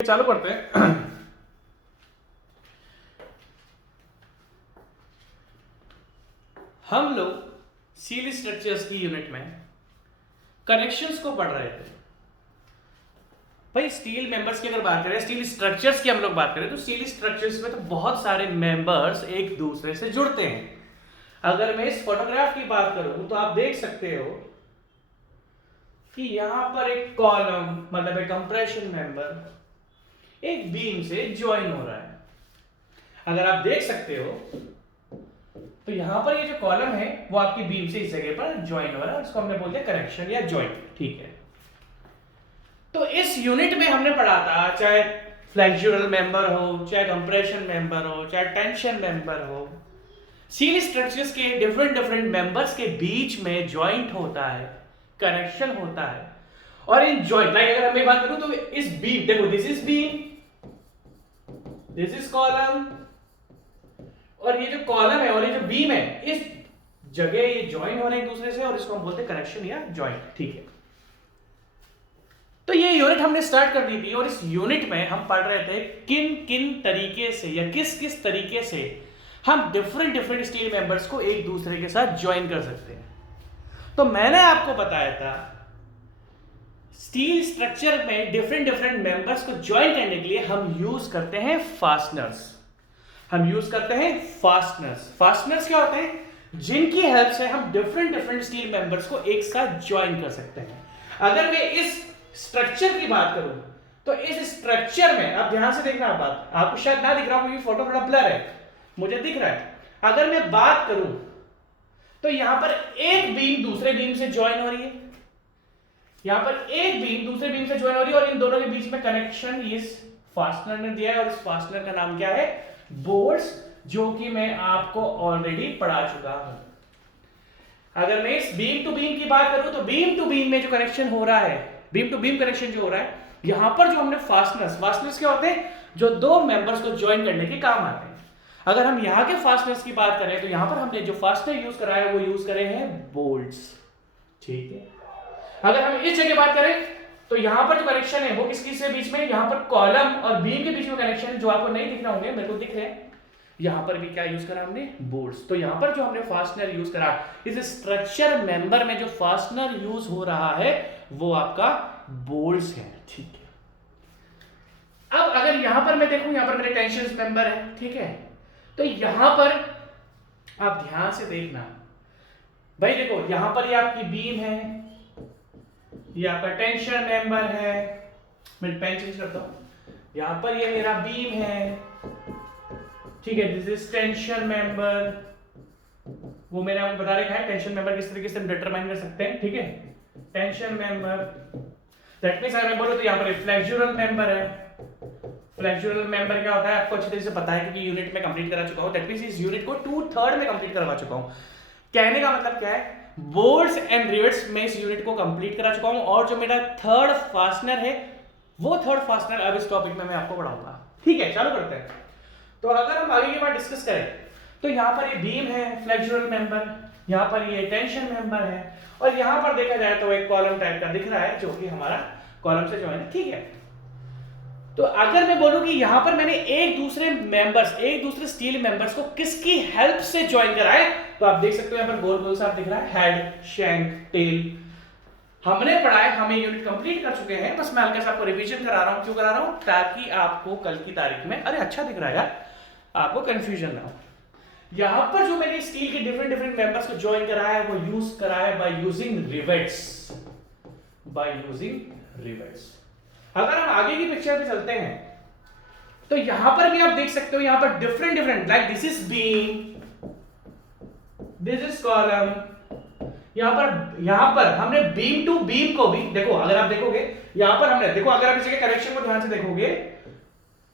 चालू करते हैं। हम लोग स्टील स्ट्रक्चर्स की यूनिट में कनेक्शंस को पढ़ रहे थे। भाई स्टील मेंबर्स की अगर बात करें, स्टील स्ट्रक्चर्स की हम लोग बात करें तो स्टील स्ट्रक्चर्स में तो बहुत सारे मेंबर्स एक दूसरे से जुड़ते हैं। अगर मैं इस फोटोग्राफ की बात करूं तो आप देख सकते हो कि यहां पर एक कॉलम मतलब एक कंप्रेशन मेंबर एक बीम से ज्वाइन हो रहा है। अगर आप देख सकते हो तो यहां पर ये जो कॉलम है वो आपकी बीम से इस जगह पर ज्वाइन हो रहा है, उसको हमने बोल दिया कनेक्शन या ज्वाइंट। ठीक है, तो इस यूनिट में हमने पढ़ा था, चाहे फ्लेक्सुरल मेंबर हो, चाहे कंप्रेशन मेंबर हो, चाहे टेंशन मेंबर हो, स्टील स्ट्रक्चर्स के डिफरेंट डिफरेंट मेंबर्स के बीच में ज्वाइंट होता है, कनेक्शन होता है। और इन ज्वाइंट लाइक अगर मैं बात करूं तो इस बीम, देखो this is beam, this is column, और ये जो कॉलम है और ये जो बीम है इस जगह ये ज्वाइन हो रहे हैं एक दूसरे से, और इसको हम बोलते हैं कनेक्शन या ज्वाइंट। ठीक है, तो ये यूनिट हमने स्टार्ट कर दी थी और इस यूनिट में हम पढ़ रहे थे किन किन तरीके से या किस किस तरीके से हम डिफरेंट डिफरेंट स्टील मेंबर्स को एक दूसरे के साथ ज्वाइन कर सकते हैं। तो मैंने आपको बताया था स्टील स्ट्रक्चर में डिफरेंट डिफरेंट मेंबर्स को ज्वाइन करने के लिए हम यूज करते हैं फास्टनर्स। हम यूज करते हैं फास्टनर्स। फास्टनर्स क्या होते हैं? जिनकी हेल्प से हम डिफरेंट डिफरेंट स्टील मेंबर्स को एक साथ ज्वाइन कर सकते हैं। अगर मैं इस स्ट्रक्चर की बात करूं तो इस स्ट्रक्चर में आप ध्यान से देखना, बात आपको शायद ना दिख रहा हो क्योंकि फोटो थोड़ा ब्लर है, मुझे दिख रहा है। अगर मैं बात करूं तो यहां पर एक बीम दूसरे बीम से ज्वाइन हो रही है, यहां पर एक बीम दूसरे बीम से ज्वाइन हो रही है, और इन दोनों के बीच में कनेक्शन इस फास्टनर ने दिया है, और इस फास्टनर का नाम क्या है? बोल्ट्स, जो कि मैं आपको ऑलरेडी पढ़ा चुका हूं। अगर मैं इस बीम टू बीम की बात करूं तो बीम टू बीम में जो कनेक्शन हो रहा है, बीम टू बीम कनेक्शन जो हो रहा है, यहां पर जो हमने फास्टनर्स क्या होते हैं? जो दो मेंबर्स को ज्वाइन करने के काम आते हैं। अगर हम यहां के फास्टनर्स की बात करें तो यहां पर हमने जो फास्टनर यूज करा है वो यूज करे हैं बोल्ट्स। ठीक है, अगर हम इस जगह बात करें तो यहां पर जो कनेक्शन है वो किसकी से बीच में? यहां पर कॉलम और बीम के बीच में कनेक्शन है, जो आपको नहीं दिख रहा होंगे, मेरे को दिख रहे हैं। यहां पर भी क्या यूज करा हमने? बोल्ट्स। तो यहां पर जो हमने फास्टनर यूज करा, इस स्ट्रक्चर मेंबर में जो फास्टनर यूज हो रहा है वो आपका बोल्ट्स है। ठीक है, अब अगर यहां पर मैं देखूं, यहां पर मेरे टेंशन मेंबर है, ठीक है, तो यहां पर आप ध्यान से देखना भाई, देखो यहां पर ये आपकी बीम है, ये आपका टेंशन मेंबर है, मैं पेन चेंज करता हूं, यहां पर ये मेरा बीम है, ठीक है, दिस इज टेंशन मेंबर। वो मैंने आपको बता रखा है टेंशन मेंबर किस तरीके से हम डिटरमाइन कर सकते हैं। ठीक है, टेंशन मेंबर, दैट मींस अगर मैं बोलूं तो यहां पर फ्लेक्सुरल मेंबर है। फ्लेक्सुरल मेंबर क्या होता है आपको अच्छी तरह से पता है क्योंकि यूनिट में कंप्लीट करा चुका हूं, दैट मींस इस यूनिट को 2/3 में कंप्लीट करवा चुका हूं। कहने का मतलब क्या है? बोल्ट्स एंड रिवेट्स में इस यूनिट को कंप्लीट करा चुका हूं, और जो मेरा थर्ड फास्टनर है वो थर्ड फास्टनर अब इस टॉपिक में मैं आपको पढ़ाऊंगा। ठीक है, चालू करते हैं। तो अगर हम आगे की बात डिस्कस करें तो यहां पर ये बीम है, फ्लेक्सुरल मेंबर, यहां पर ये टेंशन मेंबर है, और यहां पर देखा जाए तो एक कॉलम टाइप का दिख रहा है जो कि हमारा कॉलम से ज्वाइन है। ठीक है, तो अगर मैं बोलूं कि यहां पर मैंने एक दूसरे स्टील मेंबर्स को किसकी हेल्प से ज्वाइन करा है, तो आप देख सकते हो यहां पर गोल गोल सा दिख रहा है, हेड, शैंक, टेल। हमने पढ़ा है, हमें यूनिट कंप्लीट कर चुके हैं, बस मैं हल्का सा आपको रिवीजन करा रहा हूं। क्यों करा रहा हूं? ताकि आपको कल की तारीख में, अरे अच्छा दिख रहा है यार, आपको कंफ्यूजन ना हो। यहां पर जो मैंने स्टील के डिफरेंट डिफरेंट मेंबर्स को ज्वाइन करा है वो यूज करा है बाय यूजिंग रिवेट्स। अगर हम आगे की पिक्चर पे चलते हैं तो यहां पर भी आप देख सकते हो, यहां पर different different, like this is beam, this is column. यहां पर हमने बीम टू बीम को भी, देखो अगर आप देखोगे यहां पर हमने, देखो अगर आप इसके कनेक्शन को ध्यान से देखोगे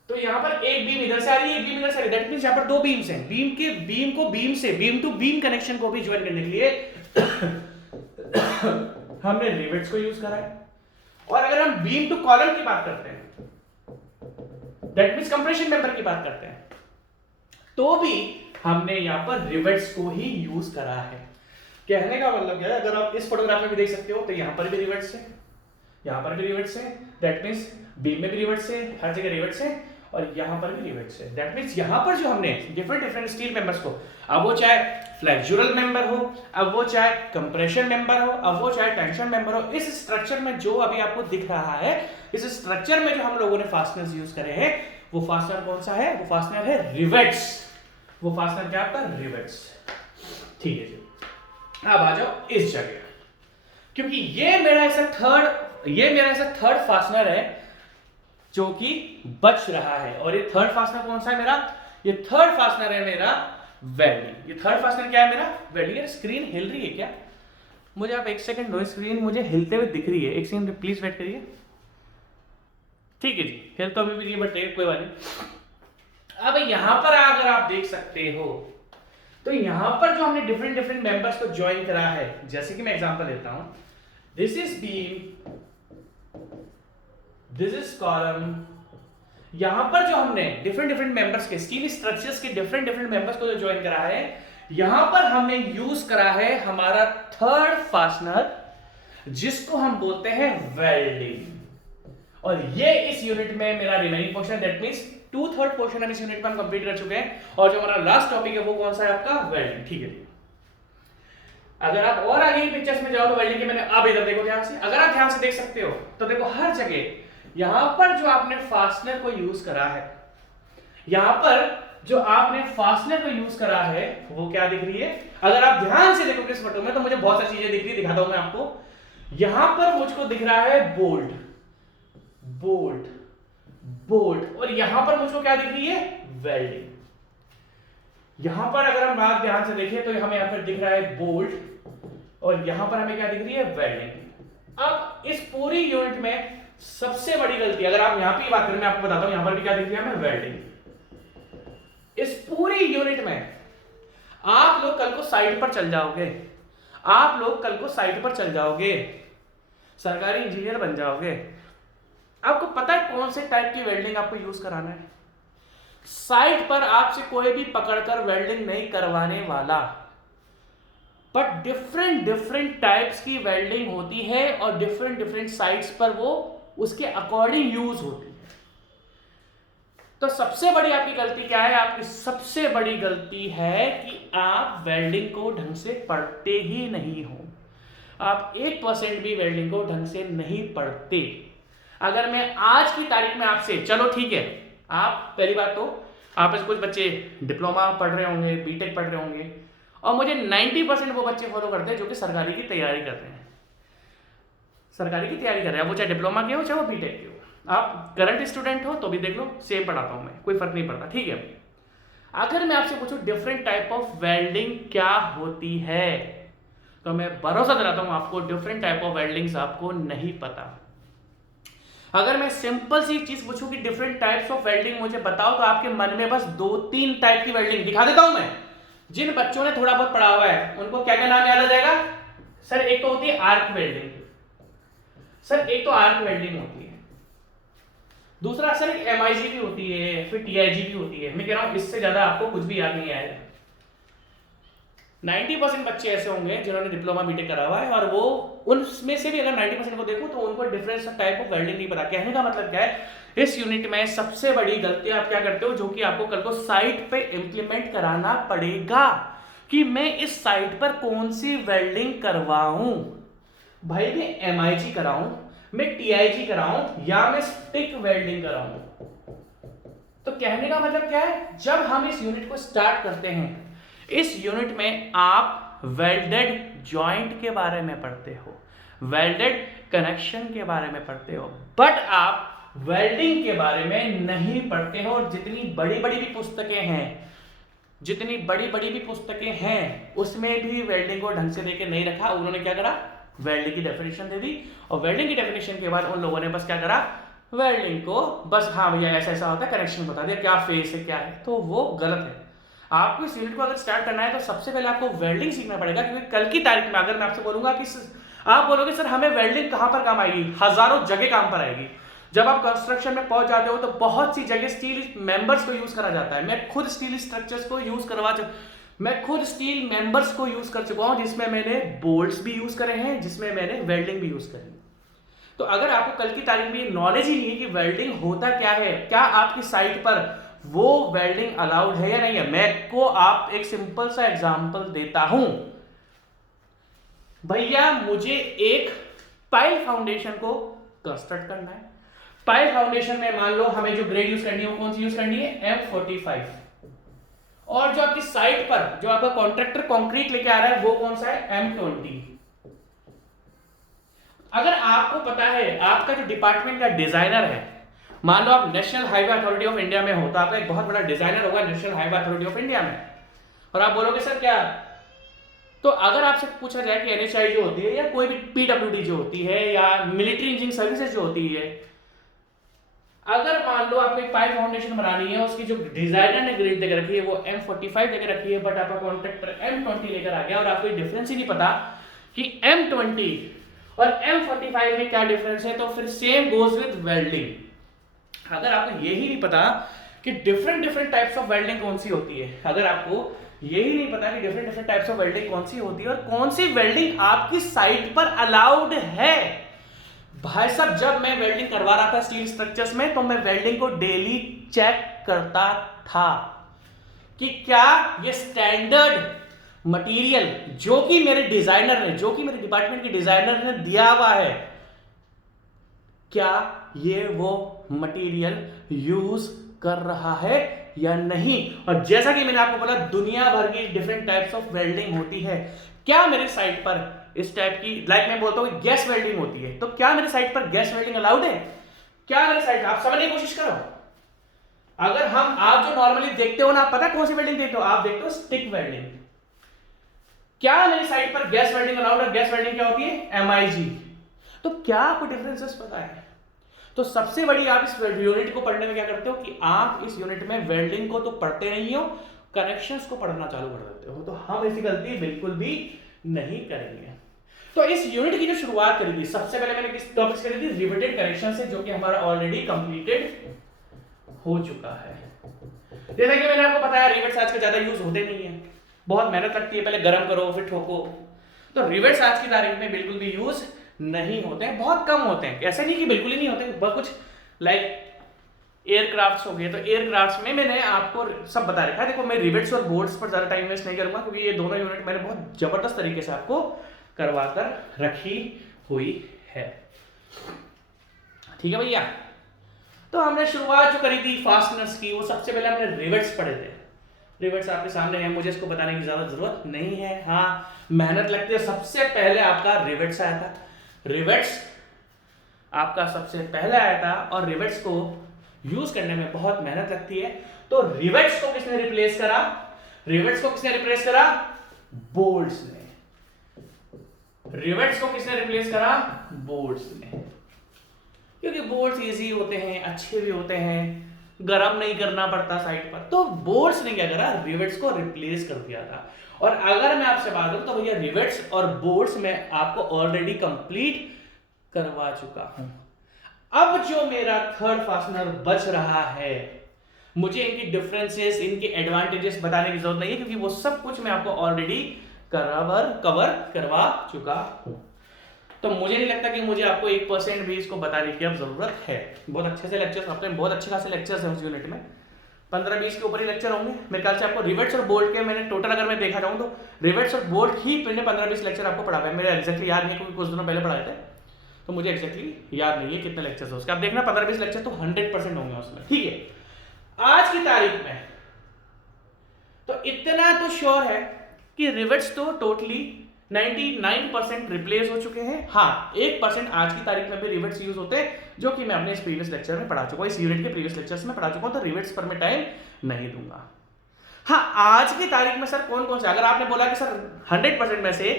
तो यहां पर एक बीम इधर से आ रही है, एक बीम इधर से आ रही है, दैट मींस यहां पर दो बीम्स हैं। बीम को बीम से, बीम टू बीम कनेक्शन को भी ज्वाइन करने के लिए हमने रिवेट्स को यूज करा है। और अगर हम बीम टू कॉलम की बात करते हैं, दैट मींस कंप्रेशन मेंबर की बात करते हैं, तो भी हमने यहां पर रिवेट्स को ही यूज करा है। कहने का मतलब क्या है? अगर आप इस फोटोग्राफ में भी देख सकते हो तो यहां पर भी रिवेट्स है, यहां पर भी रिवेट्स है, दैट मींस बीम में भी रिवेट्स है, हर जगह रिवेट्स है, और यहाँ पर भी रिवेट्स है। दैट मीन्स यहाँ पर जो हमने डिफरेंट स्टील मेंबर्स को, अब वो चाहे फ्लेक्सुरल मेंबर हो, अब वो चाहे कंप्रेशन मेंबर हो, अब वो चाहे टेंशन मेंबर हो, इस स्ट्रक्चर में जो अभी आपको दिख रहा है, इस स्ट्रक्चर में जो हम लोगों ने फास्टनर्स यूज करे हैं, वो फास्टनर कौन सा है? वो फास्टनर है रिवेट्स। वो फास्टनर क्या आपका? रिवेट्स। ठीक है जी, अब आ जाओ इस जगह, क्योंकि ये मेरा ऐसा थर्ड फास्टनर है जो कि बच रहा है। और ये थर्ड फास्टनर कौन सा है मेरा? ये थर्ड फास्टनर है मेरा वेल्डिंग। ये थर्ड फास्टनर क्या है मेरा? वेल्डिंग। यार स्क्रीन हिल रही है क्या? मुझे आप एक सेकंड दो, स्क्रीन मुझे हिलते हुए दिख रही है, एक सेकंड प्लीज वेट करिए। ठीक है जी, हिल तो अभी भी नहीं, बट कोई बात नहीं। अब यहां पर अगर आप देख सकते हो तो यहां पर जो हमने डिफरेंट मेंबर्स को ज्वाइन करा है, जैसे कि मैं एग्जांपल देता हूं, this is beam, this is column. यहां पर जो हमने डिफरेंट मेंबर्स के, स्टील स्ट्रक्चर्स के डिफरेंट मेंबर्स को जो ज्वाइन करा है, यहां पर हमने यूज करा है हमारा थर्ड फास्टनर, जिसको हम बोलते हैं वेल्डिंग। और ये इस यूनिट में मेरा remaining portion, that means 2/3 portion हम इस यूनिट में हम कंप्लीट कर चुके हैं। और जो हमारा लास्ट टॉपिक है वो कौन सा है आपका? वेल्डिंग। ठीक है, अगर आप और आगे पिक्चर्स में जाओ तो वेल्डिंग के मैंने, आप इधर देखो ध्यान से, अगर आप ध्यान से देख सकते हो तो देखो हर जगह यहां पर जो आपने फास्टनर को यूज करा है, यहां पर जो आपने फास्टनर को यूज करा है, वो क्या दिख रही है? अगर आप ध्यान से देखोगे इस फोटो में तो मुझे बहुत सारी चीजें दिख रही है, दिखाता हूं मैं आपको। यहां पर मुझको दिख रहा है बोल्ट, बोल्ट, बोल्ट, और यहां पर मुझको क्या दिख रही है? वेल्डिंग। यहां पर अगर हम बात ध्यान से देखें तो हमें यहां पर दिख रहा है बोल्ट, और यहां पर हमें क्या दिख रही है? वेल्डिंग। अब इस पूरी यूनिट में सबसे बड़ी गलती, अगर आप यहां पे बात करें, मैं आपको बताता हूं यहां पर भी क्या दिख रही है हमें? वेल्डिंग। इस पूरी यूनिट में आप लोग कल को साइट पर चल जाओगे, आप लोग कल को साइट पर चल जाओगे, सरकारी इंजीनियर बन जाओगे, आपको पता है कौन से टाइप की वेल्डिंग आपको यूज कराना है। साइट पर आपसे कोई भी पकड़कर वेल्डिंग नहीं करवाने वाला, बट डिफरेंट टाइप्स की वेल्डिंग होती है और डिफरेंट साइट्स पर वो उसके अकॉर्डिंग यूज होती है। तो सबसे बड़ी आपकी गलती क्या है? आपकी सबसे बड़ी गलती है कि आप वेल्डिंग को ढंग से पढ़ते ही नहीं हो। आप 1% भी वेल्डिंग को ढंग से नहीं पढ़ते। अगर मैं आज की तारीख में आपसे, चलो ठीक है, आप पहली बात तो आप कुछ बच्चे डिप्लोमा पढ़ रहे होंगे, बीटेक पढ़ रहे होंगे, और मुझे 90% वो बच्चे फॉलो करते हैं जो कि सरकारी की तैयारी कर रहे हैं। सरकारी की तैयारी कर रहे हैं, वो चाहे डिप्लोमा के हो चाहे वो बीटेक के हो। आप करंट स्टूडेंट हो तो भी देख लो, सेम पढ़ाता हूं मैं, कोई फर्क नहीं पड़ता। ठीक है, अगर मैं आपसे पूछूं डिफरेंट टाइप ऑफ वेल्डिंग क्या होती है, तो मैं भरोसा दिलाता हूं आपको डिफरेंट टाइप ऑफ वेल्डिंग्स आपको नहीं पता। अगर मैं सिंपल सी चीज पूछूं कि डिफरेंट टाइप्स ऑफ वेल्डिंग मुझे बताओ, तो आपके मन में बस 2-3 टाइप की वेल्डिंग दिखा देता हूं मैं। जिन बच्चों ने थोड़ा बहुत पढ़ा हुआ है उनको क्या क्या नाम याद आ जाएगा? सर एक तो होती है आर्क वेल्डिंग, सर एक तो आर्क वेल्डिंग होती है, दूसरा सर एक MIG भी होती है, फिर TIG भी होती है। मैं कह रहा हूं इससे ज्यादा आपको कुछ भी याद नहीं आएगा। 90% बच्चे ऐसे होंगे जिन्होंने डिप्लोमा बीटेक करा हुआ है, और वो उनमें से भी अगर 90% को देखो तो उनको डिफरेंट टाइप ऑफ वेल्डिंग नहीं पता। कहने का मतलब क्या है, इस यूनिट में सबसे बड़ी गलती आप क्या करते हो, जो कि आपको कल को साइट पे इंप्लीमेंट कराना पड़ेगा कि मैं इस साइट पर कौन सी वेल्डिंग करवाऊं। भाई मैं MIG कराऊं, मैं TIG कराऊं, या मैं स्टिक वेल्डिंग कराऊं। तो कहने का मतलब क्या है, जब हम इस यूनिट को स्टार्ट करते हैं, इस यूनिट में आप वेल्डेड जॉइंट के बारे में पढ़ते हो, वेल्डेड कनेक्शन के बारे में पढ़ते हो, बट आप वेल्डिंग के बारे में नहीं पढ़ते हो। और जितनी बड़ी बड़ी भी पुस्तकें हैं, जितनी बड़ी बड़ी भी पुस्तकें हैं, उसमें भी वेल्डिंग को ढंग से देके नहीं रखा। उन्होंने क्या करा, वेल्डिंग की डेफिनेशन दे दी, और वेल्डिंग की डेफिनेशन के बाद उन लोगों ने बस क्या करा, वेल्डिंग को बस हाँ भैया ऐसा ऐसा होता है, कनेक्शन बता दिया, क्या फेस है क्या है। तो वो गलत है। आपको इस यूनिट को अगर स्टार्ट करना है तो सबसे पहले आपको वेल्डिंग सीखना पड़ेगा, क्योंकि कल की तारीख में अगर मैं आपसे बोलूंगा कि आप बोलोगे सर हमें वेल्डिंग कहां पर काम आएगी, हजारों जगह काम पर आएगी। जब आप कंस्ट्रक्शन में पहुंच जाते हो तो बहुत सी जगह स्टील मेंबर्स को यूज करा जाता है। मैं खुद स्टील स्ट्रक्चर्स को यूज मैं खुद स्टील मेंबर्स को यूज कर चुका हूं, जिसमें मैंने बोल्ट्स भी यूज करे हैं, जिसमें मैंने वेल्डिंग भी यूज करी। तो अगर आपको कल की तारीख में ये नॉलेज ही नहीं है कि वेल्डिंग होता क्या है, क्या आपकी साइट पर वो वेल्डिंग अलाउड है या नहीं है। मैं को आप एक सिंपल सा एग्जांपल देता हूं। भैया मुझे एक पाइल फाउंडेशन को कंस्ट्रक्ट करना है। पाइल फाउंडेशन में मान लो हमें जो ग्रेड यूज करनी है वो कौन सी यूज करनी है, M45। और जो आपकी साइट पर जो आपका कॉन्ट्रैक्टर कंक्रीट लेके आ रहा है वो कौन सा है, M20। अगर आपको पता है, आपका जो डिपार्टमेंट का डिजाइनर है, मान लो आप national highway authority of India में हो, तो आपका एक बहुत बड़ा डिजाइनर होगा national highway authority of India में, और आप बोलोगे सर क्या, तो अगर आपसे पूछा जाए कि NHAI जो होती है या कोई भी PWD जो होती है या मिलिट्री इंजीनियरिंग सर्विसेज जो होती है, अगर मान लो आपको एक पाइप फाउंडेशन बनानी है, उसकी जो डिजाइनर ने ग्रेड देकर रखी है वो M45 देकर रखी है, बट आपका कॉन्ट्रैक्टर M20 लेकर आ गया और आपको डिफरेंस ही नहीं पता कि M20 और M45 में क्या डिफरेंस है, तो फिर सेम गोज विद वेल्डिंग। अगर आपको यही नहीं पता कि डिफरेंट टाइप्स ऑफ वेल्डिंग कौन सी होती है, अगर आपको यही नहीं पता कि डिफरेंट टाइप्स ऑफ वेल्डिंग कौन सी होती है और कौन सी वेल्डिंग आपकी साइट पर अलाउड है। भाई साहब जब मैं वेल्डिंग करवा रहा था स्टील स्ट्रक्चर्स में, तो मैं वेल्डिंग को डेली चेक करता था कि क्या ये स्टैंडर्ड मटेरियल जो कि मेरे डिजाइनर ने, जो कि मेरे डिपार्टमेंट के डिजाइनर ने दिया हुआ है, क्या ये वो मटेरियल यूज कर रहा है या नहीं। और जैसा कि मैंने आपको बोला दुनिया भर की डिफरेंट टाइप्स ऑफ वेल्डिंग होती है, क्या मेरी साइट पर इस टाइप की, लाइक मैं बोलता हूं गैस वेल्डिंग होती है, तो क्या मेरी साइट पर गैस वेल्डिंग अलाउड है, क्या मेरी साइट, आप समझने की कोशिश करो। अगर हम, आप जो नॉर्मली देखते हो ना, आप पता कौन सी वेल्डिंग देखते हो, आप देखते हो स्टिक वेल्डिंग। क्या मेरी साइट पर गैस वेल्डिंग अलाउड है, गैस वेल्डिंग क्या होती है, MIG। तो क्या आपको डिफरेंसेस पता है। तो सबसे बड़ी आप इस यूनिट को पढ़ने में क्या करते हो कि आप इस यूनिट में वेल्डिंग को तो पढ़ते नहीं हो, कनेक्शंस को पढ़ना चालू कर देते हो। तो हम ऐसी गलती बिल्कुल भी नहीं करेंगे। तो इस यूनिट की जो शुरुआत करी थी, सबसे पहले मैंने किस टॉपिक से करी थी, रिवेटेड कनेक्शन से, जो कि हमारा ऑलरेडी कंप्लीटेड हो चुका है। जैसा कि मैंने आपको बताया रिवेट्स आज के ज्यादा यूज होते नहीं है, बहुत मेहनत लगती है, पहले गर्म करो फिर ठोको। तो रिवेट्स आज की तारीख में बिल्कुल भी यूज नहीं होते हैं, बहुत कम होते हैं। ऐसे नहीं कि बिल्कुल ही नहीं होते, बहुत कुछ लाइक एयरक्राफ्ट्स हो गए, तो एयरक्राफ्ट्स में मैंने आपको सब बता रखा है। देखो मैं रिवेट्स और बोर्ड्स पर ज्यादा टाइम वेस्ट नहीं करूंगा, क्योंकि ये दोनों यूनिट मैंने बहुत जबरदस्त तरीके से आपको करवा कर रखी हुई है। ठीक है भैया, तो हमने शुरुआत जो करी थी फास्टनर्स की, वो सबसे पहले हमने रिवेट्स पढ़े थे। रिवेट्स आपके सामने है, मुझे इसको बताने की ज्यादा जरूरत नहीं है। हाँ मेहनत लगती है, सबसे पहले आपका रिवेट्स आया था, रिवेट्स आपका सबसे पहले आया था, और रिवेट्स को यूज करने में बहुत मेहनत लगती है। तो रिवेट्स को किसने रिप्लेस करा, रिवेट्स को किसने रिप्लेस करा, बोल्ट्स ने। रिवेट्स को किसने रिप्लेस करा, बोल्ट्स ने, क्योंकि बोल्ट्स इजी होते हैं, अच्छे भी होते हैं, गरम नहीं करना पड़ता साइड पर। तो बोल्ट्स ने क्या करा, रिवेट्स को रिप्लेस कर दिया था। और अगर मैं आपसे बात करूं तो भैया रिवेट्स और बोल्ट्स में आपको ऑलरेडी कंप्लीट करवा चुका हूं। अब जो मेरा थर्ड फास्टनर बच रहा है, मुझे इनकी डिफरेंसेस, इनके एडवांटेजेस बताने की जरूरत नहीं है, क्योंकि वो सब कुछ मैं आपको ऑलरेडी कवर करवा चुका हूं। तो मुझे नहीं लगता कि मुझे आपको 1% भी इसको बताने की अब जरूरत है। बहुत अच्छे से लेक्चर्स, अपने बहुत अच्छे खासे लेक्चर्स हैं उस यूनिट में, 15-20 के ऊपर ही लेक्चर होंगे मेरे ख्याल से। आपको रिवेट्स और बोल्ट के मैंने टोटल अगर मैं देखा जाऊं तो रिवेट्स और बोल्ट ही मैंने 15-20 लेक्चर आपको पढ़ा है। मेरे एग्जैक्टली याद नहीं, क्योंकि कुछ दिनों पहले पढ़ाए थे, तो मुझे एग्जैक्टली याद नहीं है कितने लेक्चर्स है उसके। आप देखना 15-20 लेक्चर तो 100% होंगे उसमें। ठीक है, आज की तारीख में तो इतना तो श्योर है कि रिवेट्स तो टोटली 99% रिप्लेस हो चुके हैं। हाँ 1% आज की तारीख में भी रिवेट्स यूज होते हैं, जो कि मैं अपने इस प्रीवियस लेक्चर में पढ़ा चुका हूं, इस यूनिट के प्रीवियस लेक्चर्स में पढ़ा चुका हूं, तो रिवेट्स पर मैं टाइम नहीं दूंगा। हाँ आज की तारीख में सर कौन कौन से, अगर आपने बोला कि सर 100% में से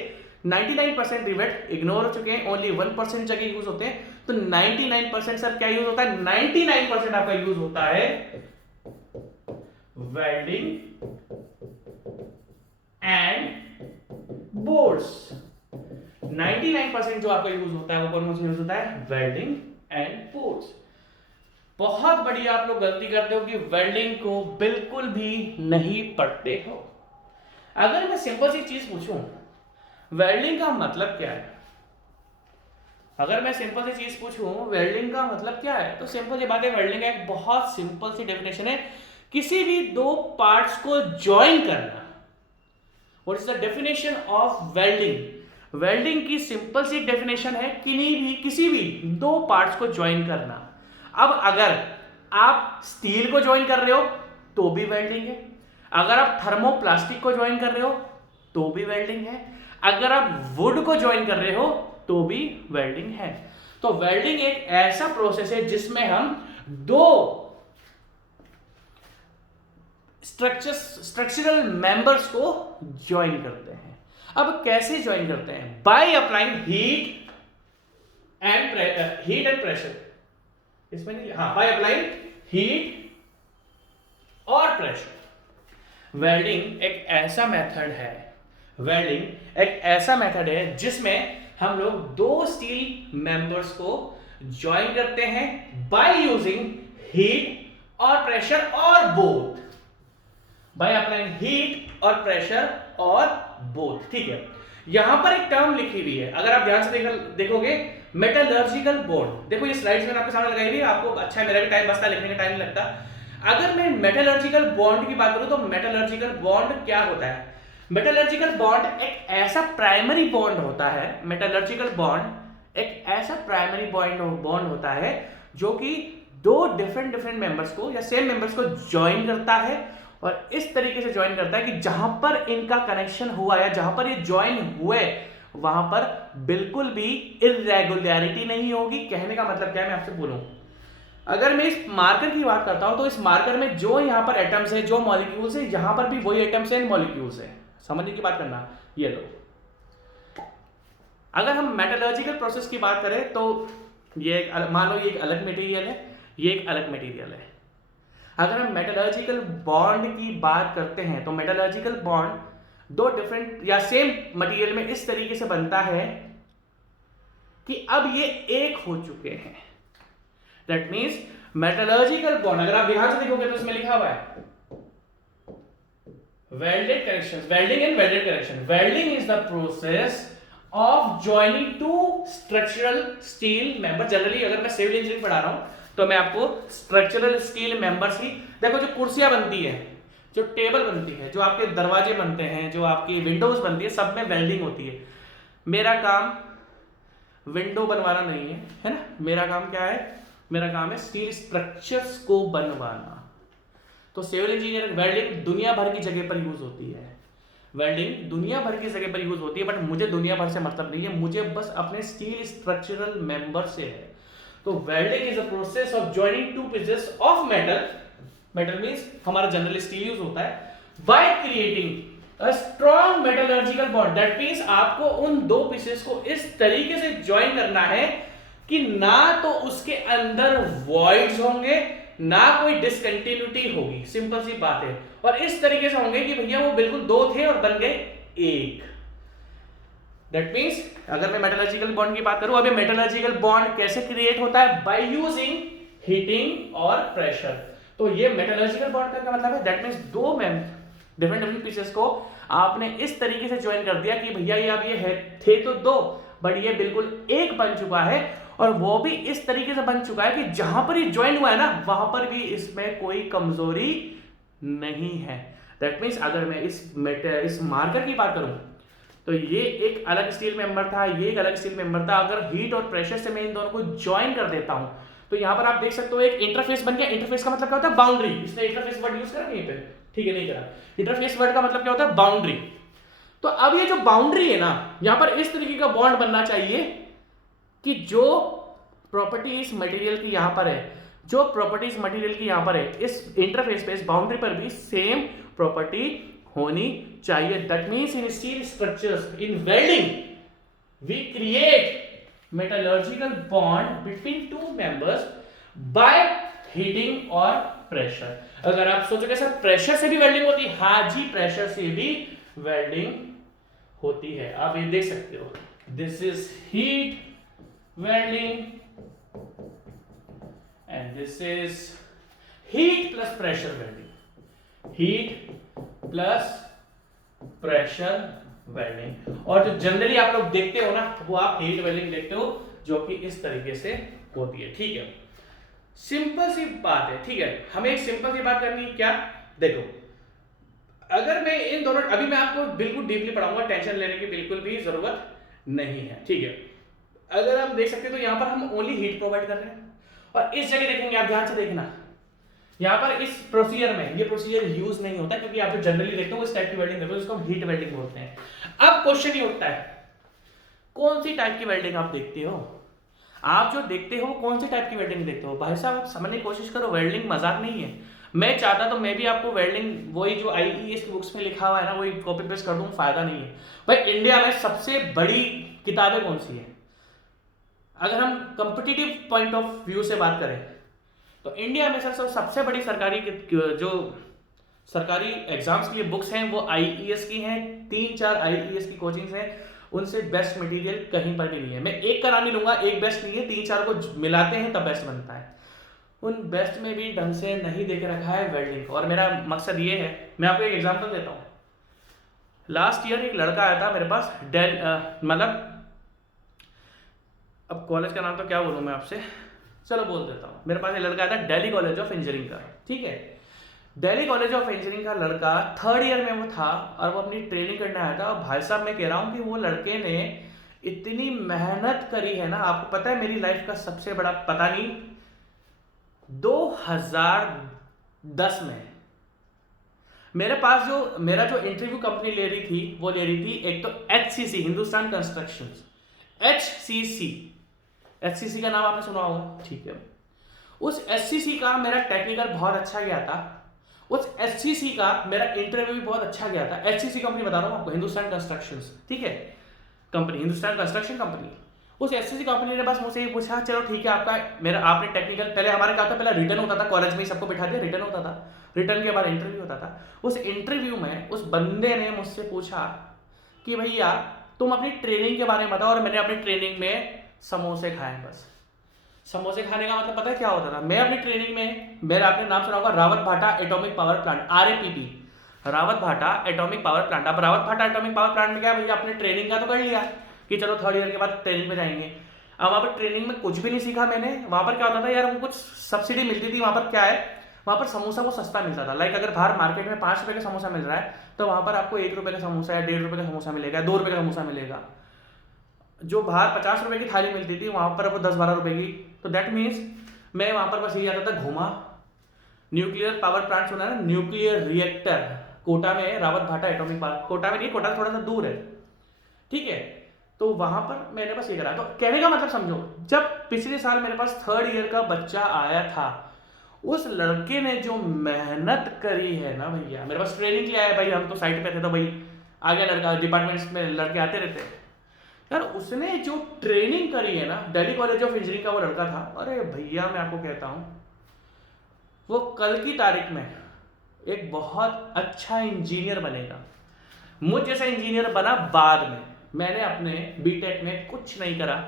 99% रिवेट इग्नोर हो चुके हैं, ओनली 1% जगह यूज होते हैं, तो 99% सर क्या यूज होता है, 99% आपका यूज होता है वेल्डिंग एंड बोर्ड्स। 99% जो आपका यूज होता है वो कौन कौन सा यूज होता है, वेल्डिंग एंड बोर्ड्स। बहुत बड़ी आप लोग गलती करते हो कि वेल्डिंग को बिल्कुल भी नहीं पढ़ते हो। अगर मैं सिंपल सी चीज पूछूं वेल्डिंग का मतलब क्या है, अगर मैं सिंपल सी चीज पूछूं वेल्डिंग का मतलब क्या है, तो सिंपल सी बात है, वेल्डिंग का एक बहुत सिंपल सी डेफिनेशन है, किसी भी दो पार्ट्स को ज्वाइन करना। What is the definition of welding? Welding की सिंपल सी डेफिनेशन है किसी भी दो पार्ट्स को ज्वाइन करना। अब अगर आप स्टील को ज्वाइन कर रहे हो तो भी वेल्डिंग है, अगर आप थर्मोप्लास्टिक को ज्वाइन कर रहे हो तो भी वेल्डिंग है, अगर आप वुड को ज्वाइन कर रहे हो तो भी वेल्डिंग है। तो वेल्डिंग एक ऐसा प्रोसेस है जिसमें हम दो स्ट्रक्चरल मेंबर्स को ज्वाइन करते हैं। अब कैसे ज्वाइन करते हैं? By applying heat and pressure. इसमें नहीं, हाँ, बाय अप्लाइंग हीट और प्रेशर। वेल्डिंग एक ऐसा मेथड है जिसमें हम लोग दो स्टील मेंबर्स को ज्वाइन करते हैं बाय यूजिंग हीट और प्रेशर और बोथ। बाय अप्लाइंग हीट और प्रेशर और बोथ, ठीक है। यहां पर एक टर्म लिखी हुई है, अगर आप ध्यान से देखोगे, मेटलर्जिकल बॉन्ड। देखो ये स्लाइड्स मैंने आपके सामने लगाई हुई है, आपको अच्छा है, मेरा भी टाइम बचता है, लिखने का टाइम नहीं लगता। अगर मैं मेटलर्जिकल बॉन्ड की बात करूं तो मेटलर्जिकल बॉन्ड क्या होता है? मेटलर्जिकल बॉन्ड एक ऐसा प्राइमरी बॉन्ड होता है, मेटलर्जिकल बॉन्ड एक ऐसा प्राइमरी बॉन्ड होता है जो कि दो डिफरेंट मेंबर्स को या सेम मेंबर्स को ज्वाइन करता है, और इस तरीके से ज्वाइन करता है कि जहां पर इनका कनेक्शन हुआ या जहां पर ये ज्वाइन हुए वहां पर बिल्कुल भी इरेगुलरिटी नहीं होगी। कहने का मतलब क्या है, मैं आपसे बोलूं, अगर मैं इस मार्कर की बात करता हूं तो इस मार्कर में जो यहां पर एटम्स है, जो मॉलिक्यूल्स है, यहां पर भी वही एटम्स है, मॉलिक्यूल्स है। समझने की बात करना, ये लो। अगर हम मेटलर्जिकल प्रोसेस की बात करें तो ये मान लो ये एक अलग मटेरियल है, ये एक अलग मटेरियल है। अगर हम मेटलर्जिकल बॉन्ड की बात करते हैं तो मेटलर्जिकल बॉन्ड दो डिफरेंट या सेम मटेरियल में इस तरीके से बनता है कि अब ये एक हो चुके हैं। दैट मींस मेटलर्जिकल बॉन्ड, अगर आप ध्यान से देखोगे तो इसमें लिखा हुआ है welded connections, welding and welded connection. Welding is the process of joining two structural steel members. Generally अगर मैं सिविल इंजीनियरिंग पढ़ा रहा हूं तो मैं आपको स्ट्रक्चरल स्टील मेंबर्स ही, देखो जो कुर्सियां बनती है, जो टेबल बनती है, जो आपके दरवाजे बनते हैं, जो आपकी विंडोज बनती है, सब में वेल्डिंग होती है। मेरा काम विंडो बनवाना नहीं है ना, मेरा काम क्या है? मेरा काम है स्टील स्ट्रक्चर्स को बनवाना। तो सिविल इंजीनियरिंग वेल्डिंग दुनिया भर की जगह पर यूज होती है, वेल्डिंग दुनिया भर की जगह पर यूज होती है, बट मुझे दुनिया भर से मतलब नहीं है, मुझे बस अपने स्टील स्ट्रक्चरल मेंबर से है। तो welding is a process of joining two pieces of metal means हमारा जनरली स्टील यूज होता है, by creating a strong metallurgical bond. That means आपको उन दो पीसेस को इस तरीके से ज्वाइन करना है कि ना तो उसके अंदर वॉइड्स होंगे, ना कोई डिसकंटिन्यूटी होगी, सिंपल सी बात है, और इस तरीके से होंगे कि भैया वो बिल्कुल दो थे और बन गए एक। दैट मींस अगर मैं मेटलर्जिकल बॉन्ड की बात करूं, अब ये मेटलर्जिकल बॉन्ड कैसे क्रिएट होता है? बाय यूजिंग हीटिंग और प्रेशर। तो ये मेटलर्जिकल बॉन्ड का मतलब है, दैट मींस दो डिफरेंट पीसेस को आपने इस तरीके से ज्वाइन कर दिया कि भैया ये अब ये थे तो दो, बट ये बिल्कुल एक बन चुका है, और वो भी इस तरीके से बन चुका है कि जहां पर ये ज्वाइन हुआ है ना, वहां पर भी इसमें कोई कमजोरी नहीं है। दैट मींस अगर मैं इस मार्कर की बात करूं तो ये एक अलग स्टील मेंबर था, ये एक अलग स्टील मेंबर था, अगर हीट और प्रेशर से मैं इन दोनों को ज्वाइन कर देता हूं तो यहां पर आप देख सकते हो एक इंटरफेस बन गया। इंटरफेस का मतलब क्या होता है? बाउंड्री। इसने इंटरफेस वर्ड यूज करा कहीं पे? ठीक है, नहीं करा। इंटरफेस वर्ड का मतलब क्या होता है? बाउंड्री। तो अब ये जो बाउंड्री है ना, यहां पर इस तरीके का बॉन्ड बनना चाहिए कि जो प्रॉपर्टी इस मटेरियल की यहां पर है, जो प्रॉपर्टीज मटेरियल की यहां पर है, इस इंटरफेस पे, इस बाउंड्री पर भी सेम प्रॉपर्टी होनी चाहिए। That means in steel structures, in welding we create metallurgical bond between two members by heating और प्रेशर। अगर आप सोचोगे सर प्रेशर से भी वेल्डिंग होती है, हाँ जी, प्रेशर से भी वेल्डिंग होती है। आप ये देख सकते हो, this is heat welding and this is heat plus pressure welding, heat plus pressure welding। और जो जनरली आप लोग देखते हो ना, वो आप हीट वेल्डिंग देखते हो, जो कि इस तरीके से होती है। ठीक है, सिंपल सी बात है। ठीक है, हमें एक सिंपल सी बात करनी है, क्या? देखो, अगर मैं इन दोनों, अभी मैं आपको बिल्कुल डीपली पढ़ाऊंगा, टेंशन लेने की बिल्कुल भी जरूरत नहीं है। ठीक है, अगर आप देख सकते हो तो यहाँ पर हम ओनली हीट प्रोवाइड कर रहे हैं, और इस जगह देखेंगे, आप ध्यान से देखना, यहाँ पर इस प्रोसीजर में ये प्रोसीजर यूज नहीं होता, क्योंकि आप जो जनरली देखते हो इस टाइप की वेल्डिंग देखते हो, इसको हम हीट वेल्डिंग बोलते हैं। अब क्वेश्चन ये उठता है, कौन सी टाइप की वेल्डिंग आप देखते हो? आप जो देखते हो कौन सी टाइप की वेल्डिंग देखते हो? भाई साहब, आप समझने की कोशिश करो, वेल्डिंग मजाक नहीं है। मैं चाहता तो मैं भी आपको वेल्डिंग वही जो आईईएस की बुक्स में लिखा हुआ है ना, वही कॉपी पेस्ट कर दूं, फायदा नहीं है। भाई, इंडिया में सबसे बड़ी किताबें कौन सी है? अगर हम कंपिटिटिव पॉइंट ऑफ व्यू से बात करें तो इंडिया में सर सबसे बड़ी सरकारी जो सरकारी एग्जाम्स की बुक्स हैं वो आईईएस की हैं। 3-4 आईईएस की कोचिंग्स हैं, उनसे बेस्ट मटेरियल कहीं पर भी नहीं है। मैं एक का नाम नहीं लूंगा, एक बेस्ट नहीं है, 3-4 को मिलाते हैं तब बेस्ट बनता है। उन बेस्ट में भी ढंग से नहीं देख रखा है वेल्डिंग को, और मेरा मकसद ये है, मैं आपको एक एग्जांपल देता हूँ। लास्ट ईयर एक लड़का आया था मेरे पास, मतलब अब कॉलेज का नाम तो क्या बोलूँ मैं आपसे, चलो बोल देता हूँ। मेरे पास एक लड़का आया था दिल्ली कॉलेज ऑफ इंजीनियरिंग का। ठीक है, दिल्ली कॉलेज ऑफ इंजीनियरिंग का लड़का 3rd ईयर में वो था, और वो अपनी ट्रेनिंग करने आया था। और भाई साहब, मैं कह रहा हूँ कि वो लड़के ने इतनी मेहनत करी है ना, आपको पता है मेरी लाइफ का सबसे बड़ा, पता नहीं, 2010 में मेरे पास जो मेरा जो इंटरव्यू कंपनी ले रही थी, वो ले रही थी एक तो HCC, हिंदुस्तान कंस्ट्रक्शन, HCC का नाम आपने सुना होगा। ठीक है, उस HCC का मेरा टेक्निकल बहुत अच्छा गया था, उस HCC का मेरा इंटरव्यू भी बहुत अच्छा गया था। HCC कंपनी बता रहा हूँ आपको, हिंदुस्तान कंस्ट्रक्शन, ठीक है, कंपनी, हिंदुस्तान कंस्ट्रक्शन कंपनी। उस HCC कंपनी ने बस मुझसे ये पूछा, चलो ठीक है, आपने टेक्निकल, पहले हमारे कहा था, पहले रिटर्न होता था, कॉलेज में ही सबको बिठा दिया, रिटर्न होता था, रिटर्न के बाद इंटरव्यू होता था। उस इंटरव्यू में उस बंदे ने मुझसे पूछा कि भैया तुम अपनी ट्रेनिंग के बारे में बताओ, और मैंने अपनी ट्रेनिंग में समोसे खाए। बस समोसे खाने का मतलब पता है क्या होता था? मैं अपनी ट्रेनिंग में, मेरा आपने नाम सुना होगा, रावत भाटा atomic power plant, RAPP, Rawat भाटा एटॉमिक पावर प्लांट। अब रावत भाटा एटॉमिक पावर प्लांट में क्या है भैया, अपने ट्रेनिंग का तो कर लिया कि चलो 3rd ईयर के बाद ट्रेनिंग पे जाएंगे। अब वहाँ पर ट्रेनिंग में कुछ भी नहीं सीखा मैंने। वहाँ पर क्या होता था यार, वो कुछ सब्सिडी मिलती थी। वहाँ पर क्या है, वहाँ पर समोसा वो सस्ता मिलता था। लाइक अगर बाहर मार्केट में 5 रुपये का समोसा मिल रहा है, तो वहाँ पर आपको 1 रुपये का समोसा या 1.5 रुपये का समोसा मिलेगा, 2 रुपये का समोसा मिलेगा। जो बाहर 50 रुपये की थाली मिलती थी, वहाँ पर वो 10-12 रुपये की। तो दैट मीन्स मैं वहाँ पर बस यही आता था, घूमा, न्यूक्लियर पावर प्लांट सुना ना, न्यूक्लियर रिएक्टर कोटा में है, रावत भाटा एटॉमिक पावर, कोटा में नहीं, कोटा से थोड़ा सा दूर है। ठीक है, तो वहां पर मैंने बस ये करा। तो कहने का मतलब समझो, जब पिछले साल मेरे पास 3rd ईयर का बच्चा आया था, उस लड़के ने जो मेहनत करी है ना भैया, मेरे पास ट्रेनिंग के लिए आया भाई, हम तो साइट पे थे, तो भाई आ गया लड़का, डिपार्टमेंट्स में लड़के आते रहते हैं यार। उसने जो ट्रेनिंग करी है ना, दिल्ली कॉलेज ऑफ इंजीनियरिंग का वो लड़का था, अरे भैया मैं आपको कहता हूँ, वो कल की तारीख में एक बहुत अच्छा इंजीनियर बनेगा। मुझ जैसा इंजीनियर बना बाद में। मैंने अपने बीटेक में कुछ नहीं करा,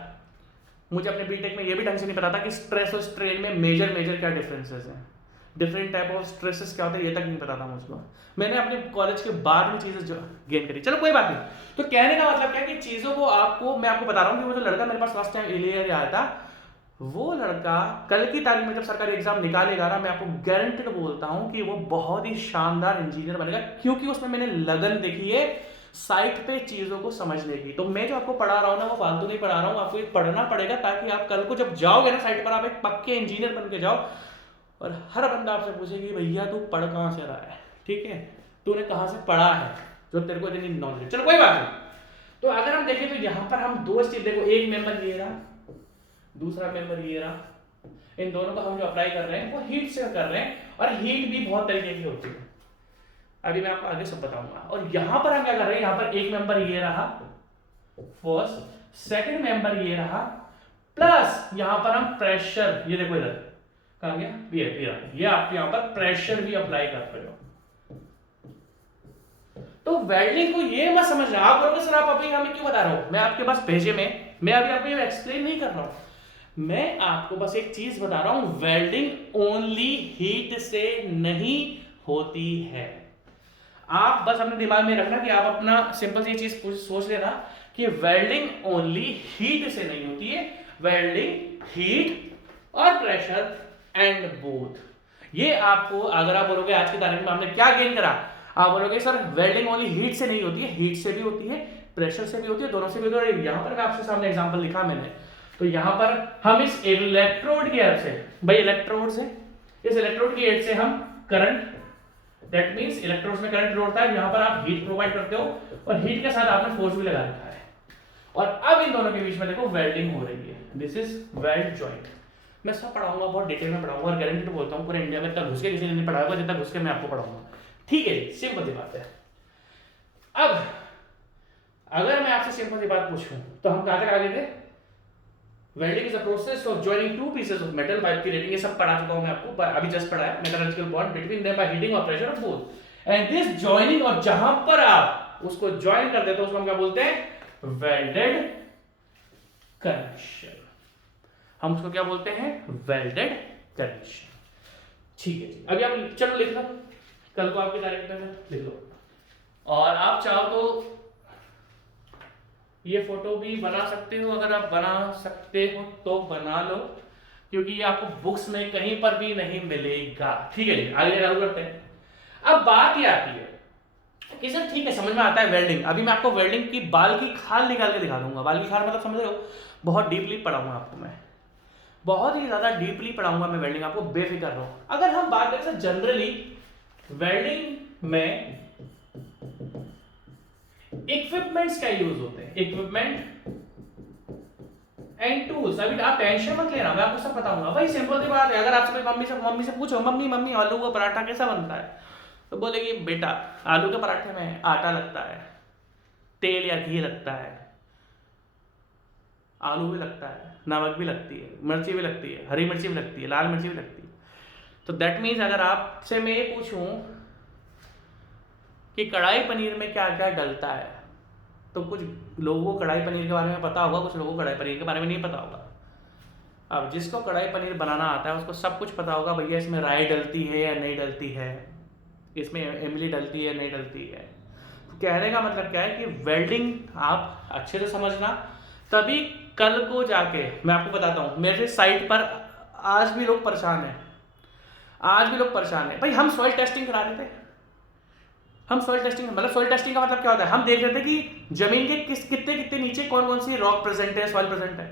मुझे अपने बीटेक में ये भी ढंग से नहीं पता था कि स्ट्रेस और स्ट्रेन में मेजर क्या डिफरेंसेस हैं, डिफरेंट टाइप ऑफ स्ट्रेसेस क्या होता है, ये तक नहीं पता था मुझको। मैंने अपने कॉलेज के बाद में चीजें गेन करी। चलो कोई बात नहीं। तो कहने का मतलब क्या है कि चीजों को मैं आपको बता रहा हूँ कि वो जो लड़का मेरे पास लास्ट टाइम एलियर आया था, वो लड़का कल की तारीख में जब सरकारी एग्जाम निकालेगा ना, मैं आपको गारंटेड बोलता हूं कि वो बहुत ही शानदार इंजीनियर बनेगा, क्योंकि उसमें मैंने लगन देखी है साइट पे चीजों को समझने की। तो मैं जो आपको पढ़ा रहा हूं ना, वो फालतू नहीं पढ़ा रहा हूं, आपको पढ़ना पड़ेगा, ताकि आप कल को जब जाओगे ना साइट पर, आप एक पक्के इंजीनियर बन के जाओ, और हर बंदा आपसे पूछे कि भैया तू पढ़ कहां से रहा है, ठीक है, तूने कहां से पढ़ा है जो तेरे को इतनी नॉलेज है। चलो कोई बात नहीं। तो अगर हम देखें तो यहां पर हम दो चीज, देखो, एक मेंबर ये रहा, दूसरा मेंबर ये रहा, इन दोनों का हम जो अप्लाई कर रहे हैं वो हीट से कर रहे हैं, और हीट भी बहुत तरीके की होती है, अभी मैं आपको आगे सब बताऊंगा। और यहां पर हम क्या कर रहे हैं, यहां पर एक मेंबर ये रहा फर्स्ट, सेकंड मेंबर ये रहा, प्लस यहां पर हम प्रेशर, ये देखो इधर कहा गया, ये आप यहां पर प्रेशर भी अप्लाई कर रहे हो। तो वेल्डिंग को ये मत समझना आप बोलोगे सर आप अभी हमें क्यों बता रहे हो, मैं आपके पास भेजे में, मैं अभी आपको ये एक्सप्लेन नहीं कर रहा हूं, मैं आपको बस एक चीज बता रहा हूं, वेल्डिंग ओनली हीट से नहीं होती है। आप बस अपने दिमाग में रखना कि आप अपना सिंपल सी चीज सोच लेना कि वेल्डिंग ओनली हीट से नहीं होती है। वेल्डिंग, हीट और प्रेशर एंड बोथ। ये आपको अगर आप बोलोगे आज की तारीख में हमने क्या गेन करा, आप बोलोगे सर वेल्डिंग ओनली हीट से नहीं होती है, हीट से भी होती है, प्रेशर से भी होती है, दोनों से भी होती है। यहां पर मैं आपके सामने एग्जांपल लिखा मैंने, तो यहां पर हम इस इलेक्ट्रोड की हेल्प से, भाई इलेक्ट्रोड से, इस इलेक्ट्रोड की हेल्प से हम करंट, दैट मींस इलेक्ट्रोड्स में करंट होता है, यहां पर आप हीट प्रोवाइड करते हो और हीट के साथ आपने फोर्स भी लगा रखा है, और अब इन दोनों के बीच में देखो वेल्डिंग हो रही है। This is weld joint. मैं सब पढ़ाऊंगा, बहुत डिटेल में पढ़ाऊंगा, और गारंटी बोलता हूँ पूरे इंडिया में इतना घुस के किसी ने नहीं पढ़ाया होगा जितना घुस के मैं आपको पढ़ाऊंगा। ठीक है जी, सिंपल सी बात है। अब अगर मैं आपसे सिंपल सी बात पूछूं तो हम कहां तक आ गए थे? Welding is a process of joining two pieces of metal by की रेटिंग, ये सब पढ़ा चुका हूं मैं आपको, अभी जस्ट पढ़ा है। Metallurgical bond between them by heating और pressure of both, and this joining, और जहां पर आप उसको जॉइन कर देते हो उसको हम क्या बोलते हैं? Welded connection. हम उसको क्या बोलते हैं? Welded connection. ठीक है जी, अभी आप चलो लिख लो, कल को आपकी तारीख में लिख लो, और आप चाहो तो ये फोटो भी बना सकते हो, अगर आप बना सकते हो तो बना लो, क्योंकि ये आपको बुक्स में कहीं पर भी नहीं मिलेगा। ठीक है जी, आगे चालू करते हैं। अब बात ये आती है कि सर ठीक है, समझ में आता है वेल्डिंग, अभी मैं आपको वेल्डिंग की बाल की खाल निकाल के दिखा दूंगा। बाल की खाल मतलब समझ रहे हो, बहुत डीपली पढ़ाऊंगा आपको मैं, बहुत ही ज्यादा डीपली पढ़ाऊंगा मैं वेल्डिंग, आपको बेफिक्र रहो। अगर हम बात करें सर जनरली वेल्डिंग में इक्विपमेंट्स क्या यूज होते हैं, इक्विपमेंट एंड टूल्स। अभी आप टेंशन मत लेना, मैं आपको सब बताऊंगा। भाई सिंपल सी बात है, अगर आपसे मम्मी से पूछो, मम्मी आलू का पराठा कैसा बनता है, तो बोलेगी बेटा आलू के पराठे में आटा लगता है, तेल या घी लगता है, आलू भी लगता है, नमक भी लगती है, मिर्ची भी लगती है, हरी मिर्ची भी लगती है, लाल मिर्ची भी लगती है। तो दैट मीन्स अगर आपसे मैं ये पूछूं कि कढ़ाई पनीर में क्या क्या डलता है, तो कुछ लोगों को कढ़ाई पनीर के बारे में पता होगा, कुछ लोगों को कढ़ाई पनीर के बारे में नहीं पता होगा। अब जिसको कढ़ाई पनीर बनाना आता है उसको सब कुछ पता होगा, भैया इसमें राई डलती है या नहीं डलती है, इसमें इमली डलती है नहीं डलती है। तो कहने का मतलब क्या है कि वेल्डिंग आप अच्छे से समझना, तभी कल को जाके मैं आपको बताता हूँ। मेरे साइट पर आज भी लोग परेशान हैं, आज भी लोग परेशान हैं। भाई हम सॉइल टेस्टिंग करा रहे थे, हम सॉइल टेस्टिंग, मतलब सॉइल टेस्टिंग का मतलब क्या होता है, हम देख रहे थे कि जमीन के कितने कितने नीचे कौन कौन सी रॉक प्रेजेंट है, सॉइल प्रेजेंट है।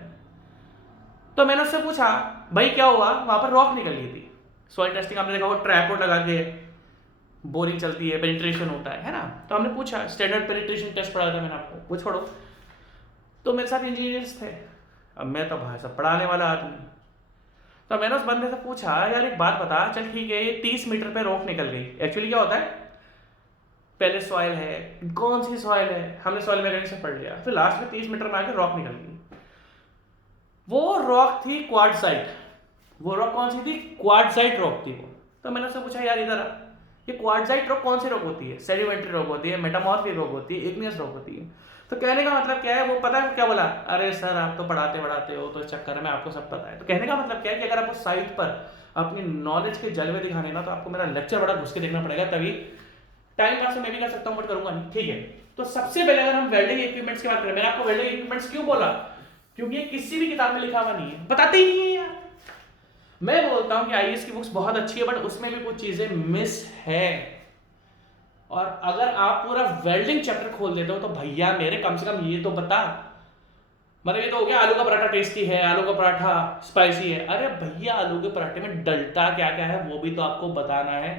तो मैंने उससे पूछा भाई क्या हुआ, वहां पर रॉक निकल गई थी। सॉइल टेस्टिंग आपने देखा, वो ट्रैपो लगा के बोरिंग चलती है, पेनिट्रेशन होता है ना। तो हमने पूछा, स्टैंडर्ड पेनिट्रेशन टेस्ट पढ़ाया था मैंने आपको, वो छोड़ो। तो मेरे साथ इंजीनियर्स थे, अब मैं तो भाई सब पढ़ाने वाला आदमी। तो मैंने उस बंदे से पूछा यार एक बात बता, चल ठीक है ये 30 मीटर पे रॉक निकल गई, एक्चुअली क्या होता है, पहले सॉइल है, कौन सी सॉइल है, हमने सॉइल मैकेनिक्स से पढ़ लिया, फिर लास्ट में 30 मीटर में आके रॉक निकल गई। वो रॉक थी क्वार्टजाइट, वो रॉक कौन सी थी, क्वार्टजाइट रॉक थी वो। तो मैंने उससे पूछा यार इधर ये क्वार्टजाइट रॉक कौन सी रॉक होती है, सेडिमेंट्री रॉक होती है, मेटामॉर्फिक रॉक होती है, इग्नियस रॉक होती है। तो कहने का मतलब क्या है, वो पता है क्या बोला, अरे सर आप तो पढ़ाते हो तो इस चक्कर में आपको सब पता है। तो कहने का मतलब क्या है कि अगर आपको साइट पर अपनी नॉलेज के जलवे दिखाने ना, तो आपको मेरा लेक्चर बड़ा घुस के देखना पड़ेगा, तभी टाइम पास मैं भी कर सकता हूं, बट करूंगा नहीं। ठीक है, तो सबसे पहले अगर हम वेल्डिंग इक्विपमेंट्स की बात करें, मैंने आपको वेल्डिंग इक्विपमेंट्स क्यों बोला, क्योंकि ये किसी भी किताब में लिखा हुआ नहीं है, बताते ही नहीं है यार। मैं बोलता हूं कि आईएएस की बुक्स बहुत अच्छी है, बट उसमें भी कुछ चीजें मिस है। और अगर आप पूरा वेल्डिंग चैप्टर खोल देते हो तो भैया मेरे कम से कम ये तो बता, मतलब ये तो हो गया आलू का पराठा टेस्टी है, आलू का पराठा स्पाइसी है, अरे भैया आलू के पराठे में डलता क्या क्या है वो भी तो आपको बताना है।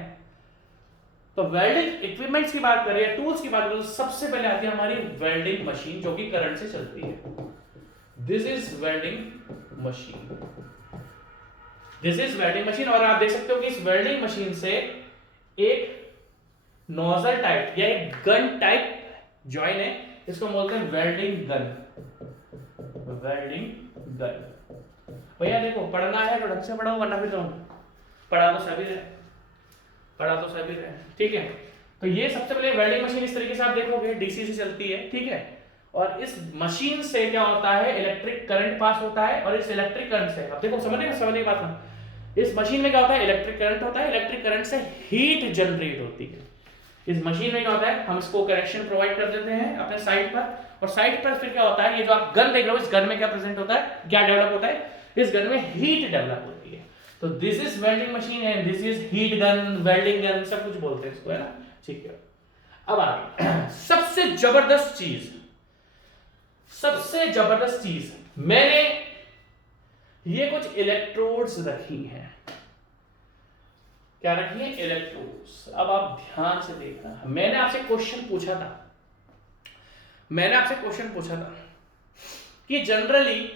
तो वेल्डिंग इक्विपमेंट्स की बात करें, टूल्स की बात करें, तो सबसे पहले आती है हमारी वेल्डिंग मशीन, जो कि करंट से चलती है। This is welding machine, this is welding machine. और आप देख सकते हो कि इस वेल्डिंग मशीन से एक नोजल टाइप या एक गन टाइप जॉइन है, इसको बोलते हैं वेल्डिंग गन, वेल्डिंग गन। भैया देखो पढ़ना है तो ढंग से पढ़ो, वरना फिर पढ़ा तो सभी रहे, पढ़ा तो सभी रहे। ठीक है, तो ये सबसे पहले वेल्डिंग मशीन इस तरीके से आप देखोगे डीसी से चलती है। ठीक है, और इस मशीन से क्या होता है, इलेक्ट्रिक करंट पास होता है, और इस इलेक्ट्रिक करंट से अब देखो समझने की बात है, इस मशीन में क्या होता है, इलेक्ट्रिक करंट होता है, इलेक्ट्रिक करंट से हीट जनरेट होती है। इस मशीन में क्या होता है, हम इसको कनेक्शन प्रोवाइड कर देते हैं अपने साइट पर, और साइट पर फिर क्या होता है, ये जो आप गन देख रहे हो, इस गन में क्या प्रेजेंट होता है, क्या डेवलप होता है, इस गन में हीट डेवलप होती है। तो this is welding machine and this is heat gun, welding gun, सब कुछ बोलते हैं इसको, है ना, ठीक है। अब आगे सबसे जबरदस्त चीज मैंने ये कुछ इलेक्ट्रोड्स रखी हैं। क्या रखी है, इलेक्ट्रोड्स। अब आप ध्यान से देखना, मैंने आपसे क्वेश्चन पूछा था कि जनरली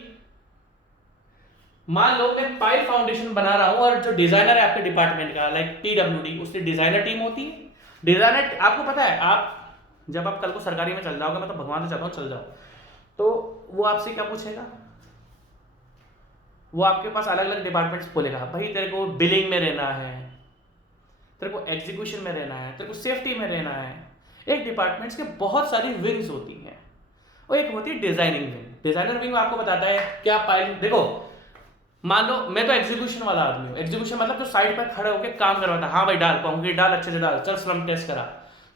मान लो मैं पाइप फाउंडेशन बना रहा हूं और जो डिजाइनर है आपके डिपार्टमेंट का, लाइक पीडब्ल्यूडी, उसकी डिजाइनर टीम होती है। डिजाइनर, आपको पता है, आप जब आप कल को सरकारी में चल जाओगे, मैं तो भगवान से चाहता हूं चल जाओ, तो वो आपसे क्या पूछेगा, वो आपके पास अलग अलग डिपार्टमेंट्स बोलेगा, भाई तेरे को बिलिंग में रहना है, तेरे को एग्जीक्यूशन में रहना है, तेरे को सेफ्टी में रहना है। एक डिपार्टमेंट्स के बहुत सारी विंग्स होती हैं, और एक होती है डिजाइनिंग विंग। डिजाइनर विंग आपको बताता है क्या पाइप, देखो मान लो मैं तो एग्जीक्यूशन वाला आदमी हूँ। एग्जीक्यूशन मतलब जो साइड पर खड़े होकर काम करवाता है, हाँ भाई डाल कंक्रीट, डाल अच्छे से डाल, चल स्लम टेस्ट करा,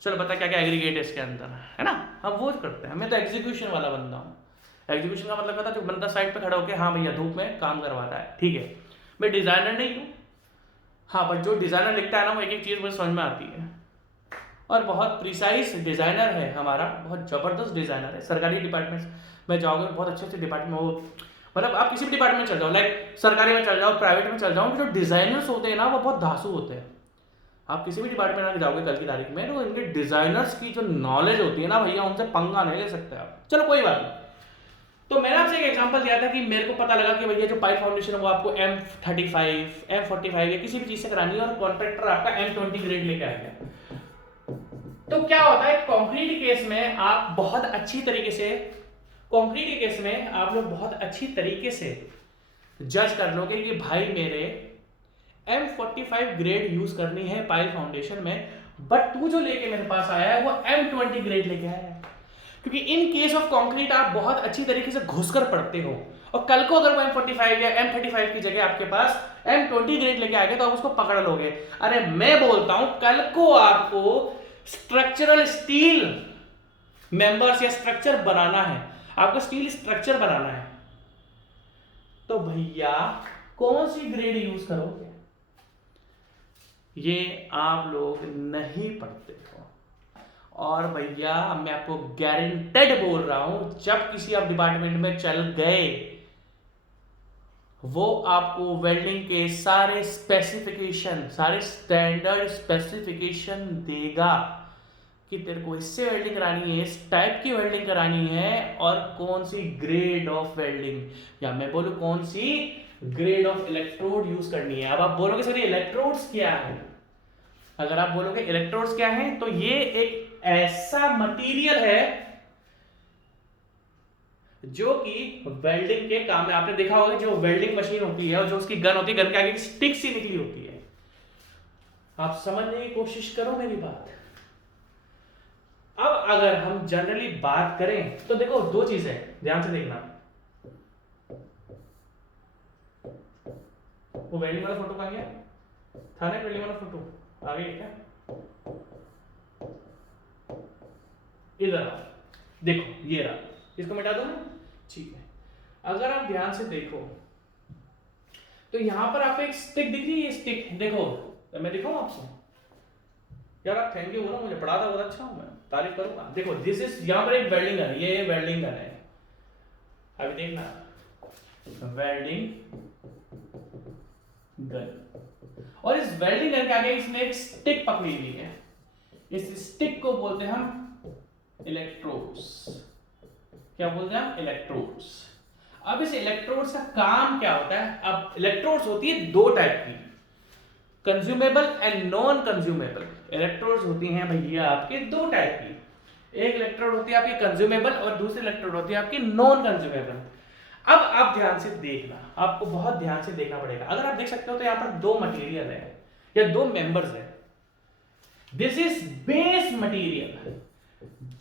चलो बता क्या क्या एग्रीगेट है इसके अंदर, है ना, हम वो करते हैं। मैं तो एग्जीक्यूशन वाला बंदा हूँ। एग्जीक्यूशन का मतलब पता है, जो बंदा साइड पर खड़ा होकर हाँ भैया धूप में काम करवाता है, ठीक है। मैं डिजाइनर नहीं हूँ, हाँ, बट जो डिजाइनर लिखता है ना, वो एक एक चीज मुझे समझ में आती है, और बहुत प्रिसाइज डिजाइनर है हमारा, बहुत जबरदस्त डिजाइनर है। सरकारी डिपार्टमेंट में जाओगे, बहुत अच्छे अच्छे डिपार्टमेंट, वो मतलब आप किसी भी डिपार्टमेंट में चल जाओ, लाइक सरकारी में चल जाओ, प्राइवेट में चल जाओ, जो डिजाइनर्स होते हैं ना, वो बहुत धांसू होते हैं। आप किसी भी डिपार्टमेंट में जाओगे कल की तारीख में, तो इनके डिजाइनर्स की जो नॉलेज होती है ना भैया, उनसे पंगा नहीं ले सकते आप। चलो कोई बात नहीं। तो मैंने आपसे एक एग्जांपल दिया था कि मेरे को पता लगा कि भैया जो पाइप फाउंडेशन है वो आपको M35, M45 या किसी भी चीज से करानी है, और कॉन्ट्रैक्टर आपका M20 ग्रेड लेके आ गया। तो क्या होता है, कंक्रीट के केस में आप बहुत अच्छी तरीके से, कंक्रीट के केस में आप लोग बहुत अच्छी तरीके से जज कर लोगे कि भाई मेरे M45 ग्रेड यूज करनी है पाइप फाउंडेशन में, बट तू जो लेके मेरे पास आया है वो M20 ग्रेड लेके आया है। क्योंकि इन केस ऑफ कंक्रीट आप बहुत अच्छी तरीके से घुसकर पढ़ते हो, और कल को अगर वो M45 या M35 की जगह आपके पास M20 ग्रेड लेके आएगा, तो आप उसको पकड़ लोगे। अरे मैं बोलता हूं, कल को आपको स्ट्रक्चरल स्टील मेंबर्स या स्ट्रक्चर बनाना है, आपको स्टील स्ट्रक्चर बनाना है, तो भैया कौन सी ग्रेड यूज करोगे, ये आप लोग नहीं पढ़ते हो। और भैया मैं आपको गारंटेड बोल रहा हूं, जब किसी आप डिपार्टमेंट में चल गए, वो आपको वेल्डिंग के सारे स्पेसिफिकेशन, सारे स्टैंडर्ड स्पेसिफिकेशन देगा कि तेरे को इससे वेल्डिंग करानी है, इस टाइप की वेल्डिंग करानी है, और कौन सी ग्रेड ऑफ वेल्डिंग, या मैं बोलूं कौन सी ग्रेड ऑफ इलेक्ट्रोड यूज करनी है। अब आप बोलोगे सर इलेक्ट्रोड्स क्या है, अगर आप बोलोगे इलेक्ट्रोड्स क्या है, तो ये एक ऐसा मटेरियल है जो कि वेल्डिंग के काम में, आपने देखा होगा जो वेल्डिंग मशीन होती है और जो उसकी गन होती है, गन के आगे एक स्टिक सी निकली होती है। आप समझने की कोशिश करो मेरी बात। अब अगर हम जनरली बात करें तो देखो दो चीज है, ध्यान से देखना। वो वेल्डिंग वाला फोटो कहां गया था ना, वेल्डिंग वाला फोटो आ गया क्या, इधर आओ, देखो ये रहा, इसको मिटा दो ना, ठीक है। अगर आप ध्यान से देखो तो यहां पर आपको एक स्टिक दिख रही है, स्टिक देखो, मैं दिखाऊं आपको, यार आप थैंक यू बोलो, मुझे पढ़ा था बहुत अच्छा हूं, मैं तारीफ करूंगा। देखो दिस इज, यहां पर एक वेल्डिंग गन, ये वेल्डिंग गन है, अभी देखना वेल्डिंग गन, और इस वेल्डिंग गन के आगे इसने एक स्टिक पकड़ी हुई है, इस स्टिक को बोलते हैं हम इलेक्ट्रोड्स। क्या बोलते हैं हम, इलेक्ट्रोड्स। अब इस इलेक्ट्रोड्स का काम क्या होता है, अब इलेक्ट्रोड्स होती है दो टाइप की, consumable and non consumable. Electrodes होती हैं भैया आपके दो टाइप की, एक इलेक्ट्रोड होती है आपकी कंज्यूमेबल और दूसरी इलेक्ट्रोड होती है आपकी नॉन कंज्यूमेबल। अब आप ध्यान से देखना, आपको बहुत ध्यान से देखना पड़ेगा। अगर आप देख सकते हो तो यहां पर दो मटेरियल है या दो मेंबर्स है, दिस इज बेस मटेरियल।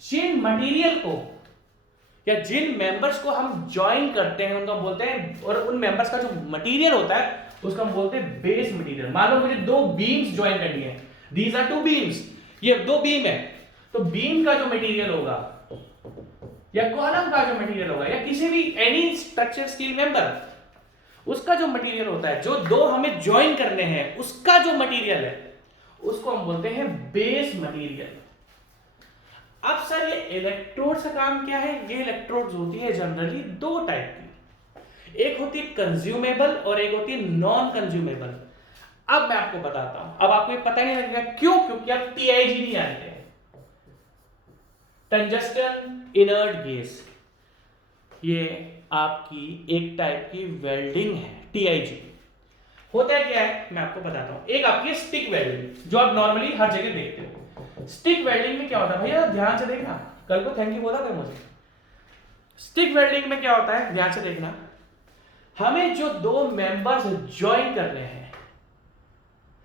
जिन मटेरियल को या जिन मेंबर्स को हम ज्वाइन करते हैं उनको बोलते हैं, और उन मेंबर्स का जो मटेरियल होता है उसको हम बोलते हैं बेस मटेरियल। मान लो मुझे दो बीम्स ज्वाइन करनी है, दीज आर टू बीम्स, ये दो बीम है, तो बीम का जो मटेरियल होगा या कॉलम का जो मटेरियल होगा या किसी भी एनी स्ट्रक्चर स्टील मेंबर, उसका जो मटेरियल होता है, जो दो हमें ज्वाइन करने हैं, उसका जो मटेरियल है उसको हम बोलते हैं बेस मटेरियल। अब सर ये इलेक्ट्रोड का काम क्या है? ये इलेक्ट्रोड्स होती है जनरली दो टाइप की, एक होती है कंज्यूमेबल और एक होती है नॉन कंज्यूमेबल। अब मैं आपको बताता हूं, अब आपको ये पता नहीं लगेगा क्यों, क्योंकि आप टीआईजी नहीं जानते हैं, टंजस्टन इनर्ट गैस। ये आपकी एक टाइप की वेल्डिंग है, टीआईजी। होता है क्या है मैं आपको बताता हूं। एक आपकी स्टिक वेल्डिंग जो आप नॉर्मली हर जगह देखते हो। स्टिक वेल्डिंग में क्या होता है भैया, ध्यान से देखना, कल को थैंक यू बोला था मुझे। स्टिक वेल्डिंग में क्या होता है, ध्यान से देखना, हमें जो दो मेंबर्स ज्वाइन करने हैं,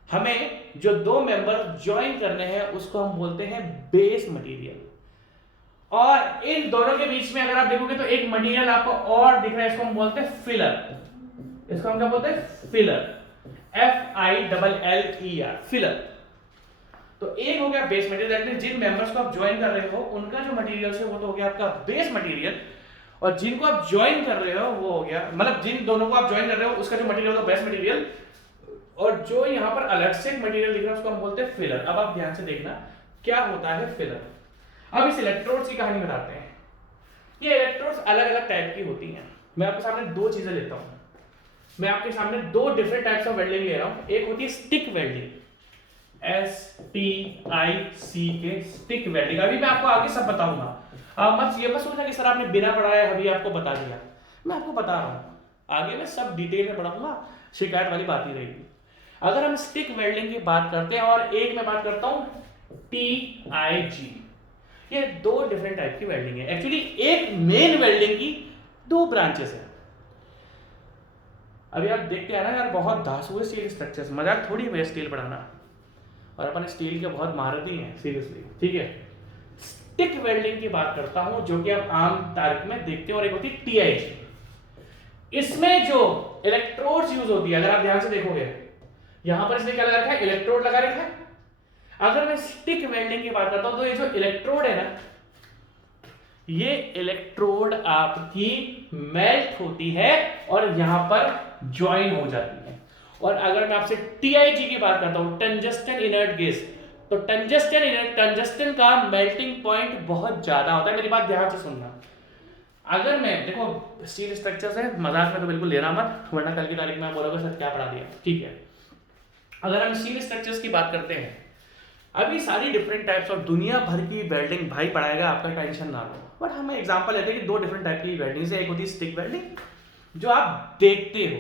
हमें जो दो मेंबर ज्वाइन करने हैं उसको हम बोलते हैं बेस मटेरियल। और इन दोनों के बीच में अगर आप देखोगे तो एक मटेरियल आपको और दिख रहा है, इसको हम बोलते हैं फिलर। इसको हम क्या बोलते हैं? Filler, FILLER, filler. तो एक हो गया बेस मटेरियल, दैट मींस जिन मेंबर्स को आप ज्वाइन कर रहे हो उनका जो मटेरियल है वो तो हो गया आपका बेस मटेरियल, और जिनको आप ज्वाइन कर रहे हो वो हो गया, मतलब जिन दोनों को आप ज्वाइन कर रहे हो उसका जो मटेरियल होगा बेस मटेरियल, और जो यहां पर अलग से मटेरियल दिख रहा है उसको हम बोलते हैं फिलर। अब आप ध्यान से देखना क्या होता है फिलर। अब इस इलेक्ट्रोड्स की कहानी बताते हैं। ये इलेक्ट्रोड्स अलग अलग टाइप की होती हैं। मैं आपके सामने दो चीजें लेता हूं, मैं आपके सामने दो डिफरेंट टाइप्स ऑफ वेल्डिंग ले रहा हूं। एक होती है stick welding, STIC, stick welding. अभी मैं आपको आगे सब बताऊंगा, आप मत ये मत सोचना कि सर आपने बिना पढ़ाया अभी आपको बता दिया। मैं आपको बता रहा हूं, आगे मैं सब डिटेल में पढ़ाऊंगा, शिकायत वाली बात ही रहेगी। अगर हम स्टिक वेल्डिंग की बात करते हैं और एक मैं बात करता हूं TIG, ये दो डिफरेंट टाइप की वेल्डिंग है। एक्चुअली एक मेन वेल्डिंग की दो ब्रांचेस है। अभी आप देखते हैं ना यार, बहुत धांसू स्टील स्ट्रक्चर्स, मजाक थोड़ी है स्टील पढ़ाना, और अपन स्टील के बहुत महारथी हैं सीरियसली, ठीक है। स्टिक वेल्डिंग की बात करता हूं जो कि आप आम तारीख में देखते हैं, और एक होती है TIG। इसमें जो इलेक्ट्रोड्स यूज होती है, अगर आप ध्यान से देखोगे यहां पर इसने क्या लगा रखा है, इलेक्ट्रोड लगा रखा है। अगर मैं स्टिक वेल्डिंग की बात करता हूं तो ये जो इलेक्ट्रोड है ना, ये इलेक्ट्रोड आपकी मेल्ट होती है और यहां पर ज्वाइन हो जाती है। और अगर मैं आपसे TIG की बात करता हूं, टंजस्टन इनर्ट गैस, तो टंजस्टन का मेल्टिंग पॉइंट बहुत ज्यादा होता है। मेरी बात ध्यान से सुनना। अगर मैं देखो स्टील स्ट्रक्चर से मजाक में तो बिल्कुल लेना मत, वरना कल की तारीख में आप बोलोगे सर क्या पढ़ा दिया, ठीक है। अगर हम स्टील स्ट्रक्चर्स की बात करते हैं, अभी सारी डिफरेंट टाइप्स और दुनिया भर की वेल्डिंग भाई पढ़ाएगा, आपका टेंशन ना लो, बट हम एग्जांपल लेते हैं कि दो डिफरेंट टाइप की वेल्डिंग से, एक होती है स्टिक वेल्डिंग जो आप देखते हो,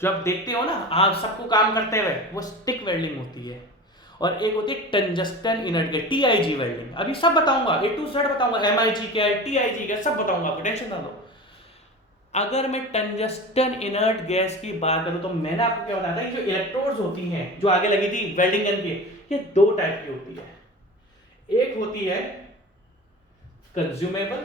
जो आप देखते हो ना आप सबको काम करते हुए, वो स्टिक वेल्डिंग होती है। और एक होती है टंजस्टन इनर्ट गैस, TIG वेल्डिंग। अभी सब बताऊंगा, A to Z बताऊंगा, MIG क्या है, TIG क्या है, सब बताऊंगा, आपको टेंशन ना लो। अगर मैं टंजस्टन इनर्ट गैस की बात करूं तो मैंने आपको क्या बताया था, ये जो इलेक्ट्रोड्स होती हैं जो आगे लगी थी वेल्डिंग गन की, ये दो टाइप की होती है। एक होती है कंज्यूमेबल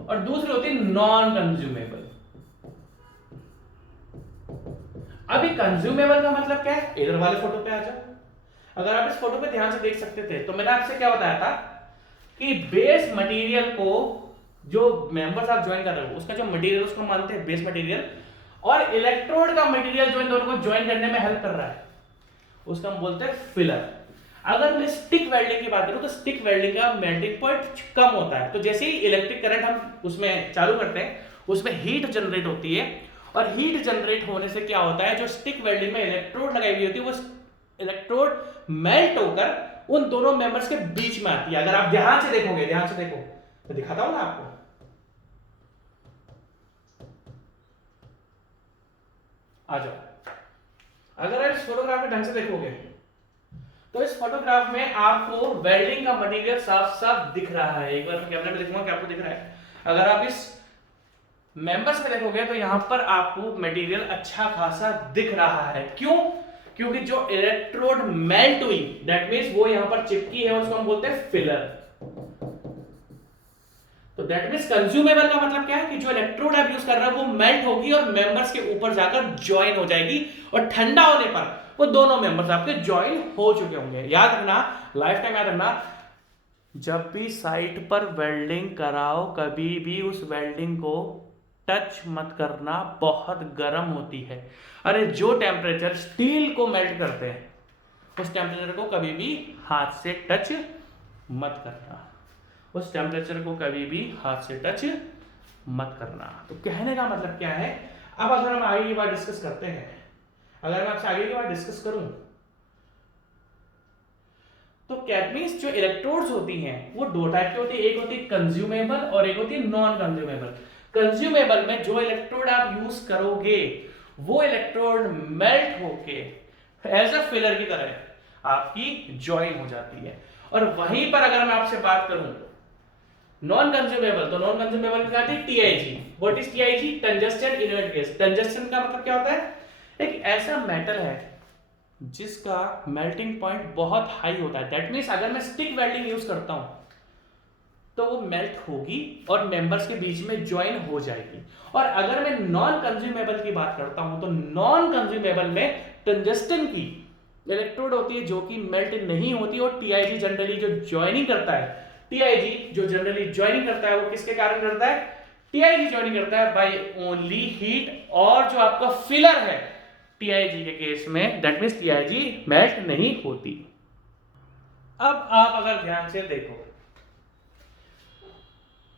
और दूसरी होती है नॉन कंज्यूमेबल। अभी कंज्यूमेबल का मतलब क्या है, इधर वाले फोटो पे आ जाओ। अगर आप इस फोटो पे ध्यान से देख सकते थे तो मैंने आपसे क्या बताया था कि बेस मटेरियल को, जो मेंबर्स आप ज्वाइन कर रहे हो उसका जो मटेरियल उसको मानते हैं बेस मटेरियल, और इलेक्ट्रोड का मटेरियल जो इन दोनों को ज्वाइन करने में हेल्प कर रहा है उसका हम बोलते हैं फिलर। अगर मैं स्टिक वेल्डिंग की बात करूं तो स्टिक वेल्डिंग का मेल्टिंग पॉइंट कम होता है, तो जैसे ही इलेक्ट्रिक करंट हम उसमें चालू करते हैं उसमें हीट जनरेट होती है, और हीट जनरेट होने से क्या होता है, जो स्टिक वेल्डिंग में इलेक्ट्रोड लगाई हुई होती है वो इलेक्ट्रोड मेल्ट होकर उन दोनों मेंबर्स के बीच में आती है। अगर आप ध्यान से देखोगे, ध्यान से देखो, मैं दिखाता हूं ना आपको, आ जाओ। अगर आप इस फोटोग्राफ में ढंग से देखोगे तो इस फोटोग्राफ में आपको वेल्डिंग का मटेरियल साफ साफ दिख रहा है। एक बार मैं कैमरे में दिखाऊंगा कि आपको दिख रहा है। अगर आप इस मेंबर्स में देखोगे तो यहां पर आपको मटेरियल अच्छा खासा दिख रहा है। क्यों? क्योंकि जो इलेक्ट्रोड मेल्ट हुई, दैट मींस वो यहां पर चिपकी है, उसको हम बोलते हैं फिलर। तो तो दैट मींस कंज्यूमेबल का मतलब क्या है कि जो इलेक्ट्रोड आप यूज कर रहे हो वो मेल्ट होगी और मेंबर्स के ऊपर जाकर ज्वाइन हो जाएगी, और ठंडा होने पर वो दोनों मेंबर्स आपके ज्वाइन हो चुके होंगे। याद रखना, लाइफ टाइम याद रखना, जब भी साइट पर वेल्डिंग कराओ कभी भी उस वेल्डिंग को टच मत करना, बहुत गर्म होती है। अरे जो टेम्परेचर स्टील को मेल्ट करते हैं उस टेम्परेचर को कभी भी हाथ से टच मत करना, उस टेम्परेचर को कभी भी हाथ से टच मत करना। तो कहने का मतलब क्या है, अब अगर हम आगे की बात डिस्कस करते हैं, अगर मैं आपसे आगे की बात डिस्कस करूं तो कैटमीन्स जो इलेक्ट्रोड्स होती हैं वो दो टाइप की होती है, एक होती है कंज्यूमेबल और एक होती है नॉन कंज्यूमेबल। कंज्यूमेबल में जो इलेक्ट्रोड आप यूज करोगे वो इलेक्ट्रोड मेल्ट होके एज अ फिलर की तरह आपकी ज्वाइन हो जाती है। और वहीं पर अगर मैं आपसे बात करूं नॉन कंज्यूमेबल, तो नॉन कंज्यूमेबल क्या है, TIG. What is TIG? टंजस्टन inert gas. टंजस्टन का मतलब क्या होता है, एक ऐसा मेटल है जिसका मेल्टिंग पॉइंट बहुत हाई होता है। दैट मींस अगर मैं स्टिक वेल्डिंग यूज करता हूं तो वो मेल्ट होगी और मेंबर्स के बीच में ज्वाइन हो जाएगी। और अगर मैं नॉन कंज्यूमेबल की बात करता हूं तो नॉन कंज्यूमेबल में टंजस्टन की इलेक्ट्रोड होती है जो कि मेल्ट नहीं होती, और टीआईजी जनरली जो ज्वाइनिंग करता है, टीआईजी जो जनरली ज्वाइनिंग करता है वो किसके कारण करता है, टीआईजी ज्वाइनिंग करता है बाय ओनली हीट। और जो आपका फिलर है टीआईजी के केस में दैट मींस टीआईजी मेल्ट नहीं होती। अब आप अगर ध्यान से देखो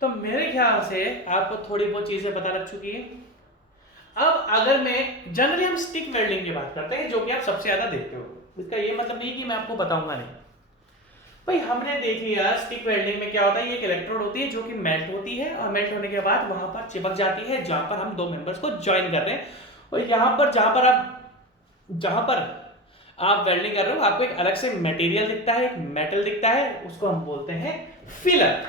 तो मेरे ख्याल से आपको थोड़ी बहुत चीजें पता लग चुकी है। अब अगर मैं जनरली हम स्टिक वेल्डिंग की बात करते हैं जो कि आप सबसे ज्यादा देखते हो, इसका ये मतलब नहीं कि मैं आपको बताऊंगा नहीं भाई, हमने देख लिया स्टिक वेल्डिंग में क्या होता है, ये एक इलेक्ट्रोड होती है जो कि मेल्ट होती है और मेल्ट होने के बाद वहां पर चिपक जाती है जहां पर हम दो मेंबर्स को ज्वाइन कर रहे हैं। और यहां पर जहां पर आप वेल्डिंग कर रहे हो आपको एक अलग से मटेरियल दिखता है, एक मेटल दिखता है, उसको हम बोलते हैं फिलर।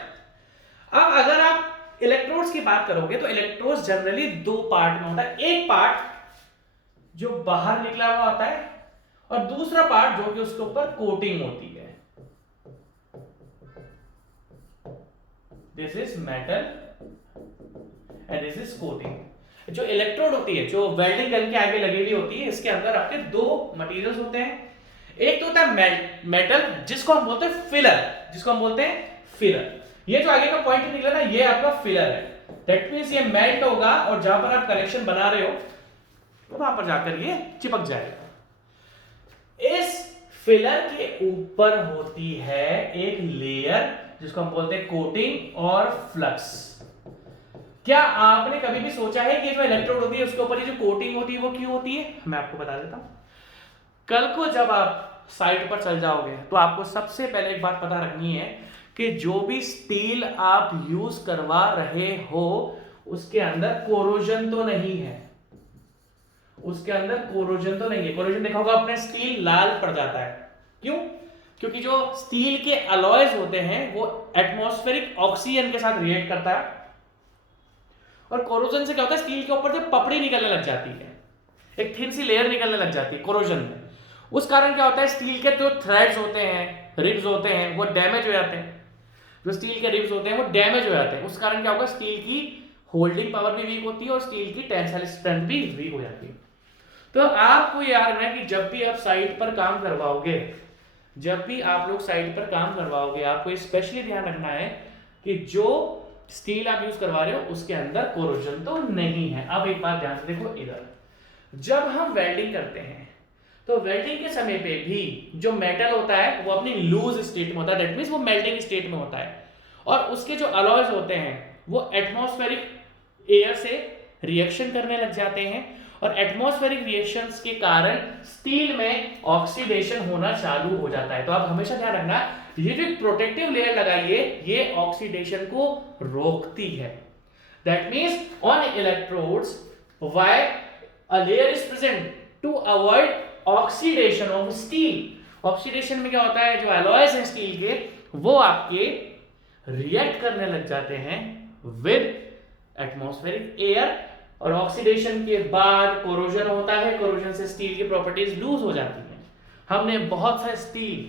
अब अगर आप इलेक्ट्रोड्स की बात करोगे तो इलेक्ट्रोड्स जनरली दो पार्ट में होता है, एक पार्ट जो बाहर निकला हुआ होता है और दूसरा पार्ट जो कि उसके ऊपर कोटिंग होती है। This is metal and this is coating. जो इलेक्ट्रोड होती है जो वेल्डिंग गन के आगे लगी हुई होती है, इसके अंदर आपके दो मटेरियल्स होते हैं। एक तो होता है मेटल जिसको हम बोलते हैं फिलर, जिसको हम बोलते हैं फिलर। ये जो आगे का पॉइंट निकला ना ये आपका फिलर है। दैट मींस ये मेल्ट होगा और जहां पर आप कनेक्शन बना रहे हो तो वहां पर जाकर ये चिपक जाएगा। इस फिलर के ऊपर होती है एक लेयर जिसको हम बोलते हैं कोटिंग और फ्लक्स। क्या आपने कभी भी सोचा है कि जो इलेक्ट्रोड होती है उसके ऊपर ये जो कोटिंग होती है वो क्यों होती है? मैं आपको बता देता हूं। कल को जब आप साइट पर चल जाओगे तो आपको सबसे पहले एक बात पता रखनी है कि जो भी स्टील आप यूज करवा रहे हो उसके अंदर कोरोजन तो नहीं है, उसके अंदर कोरोजन तो नहीं है। कोरोजन देखा होगा आपने, स्टील लाल पड़ जाता है। क्यों? क्योंकि जो स्टील के अलॉयज होते हैं वो एटमॉस्फेरिक ऑक्सीजन के साथ रिएक्ट करता है, और कोरोजन से क्या होता है, स्टील के ऊपर जब पपड़ी निकलने लग जाती है, एक थिन सी लेयर निकलने लग जाती है कोरोजन में, उस कारण क्या होता है स्टील के जो थ्रेड्स होते हैं, रिब्स होते हैं, वो डैमेज हो जाते हैं। जो स्टील के रिब्स होते हैं वो डैमेज हो जाते हैं, उस कारण क्या होगा, स्टील की होल्डिंग पावर भी वीक होती है और स्टील की टेंसाइल स्ट्रेंथ भी वीक हो जाती है। तो आपको याद रखना है कि जब भी आप साइट पर काम करवाओगे, जब भी आप लोग साइट पर काम करवाओगे, आपको स्पेशली ध्यान रखना है कि जो स्टील आप यूज करवा रहे हो उसके अंदर कोरोजन तो नहीं है। अब एक बात ध्यान से देखो, इधर जब हम वेल्डिंग करते हैं तो वेल्डिंग के समय पे भी जो मेटल होता है वो अपनी लूज स्टेट में होता है, दैट मींस वो मेल्टिंग स्टेट में होता है, और उसके जो अलॉयज होते हैं वो एटमॉस्फेरिक एयर से रिएक्शन करने लग जाते हैं, और एटमॉस्फेरिक रिएक्शंस के कारण स्टील में ऑक्सीडेशन होना चालू हो जाता है। तो आप हमेशा ध्यान रखना, ये जो प्रोटेक्टिव लेयर लगाइए ये ऑक्सीडेशन को रोकती है। That means on electrodes why a layer is present to avoid oxidation of steel. Oxidation में क्या होता है, जो अलॉयज हैं स्टील के वो आपके रिएक्ट करने लग जाते हैं विद एटमॉस्फेरिक एयर, और ऑक्सीडेशन के बाद कोरोजन होता है, कोरोजन से स्टील की प्रॉपर्टीज लूज हो जाती हैं। हमने बहुत सारे स्टील,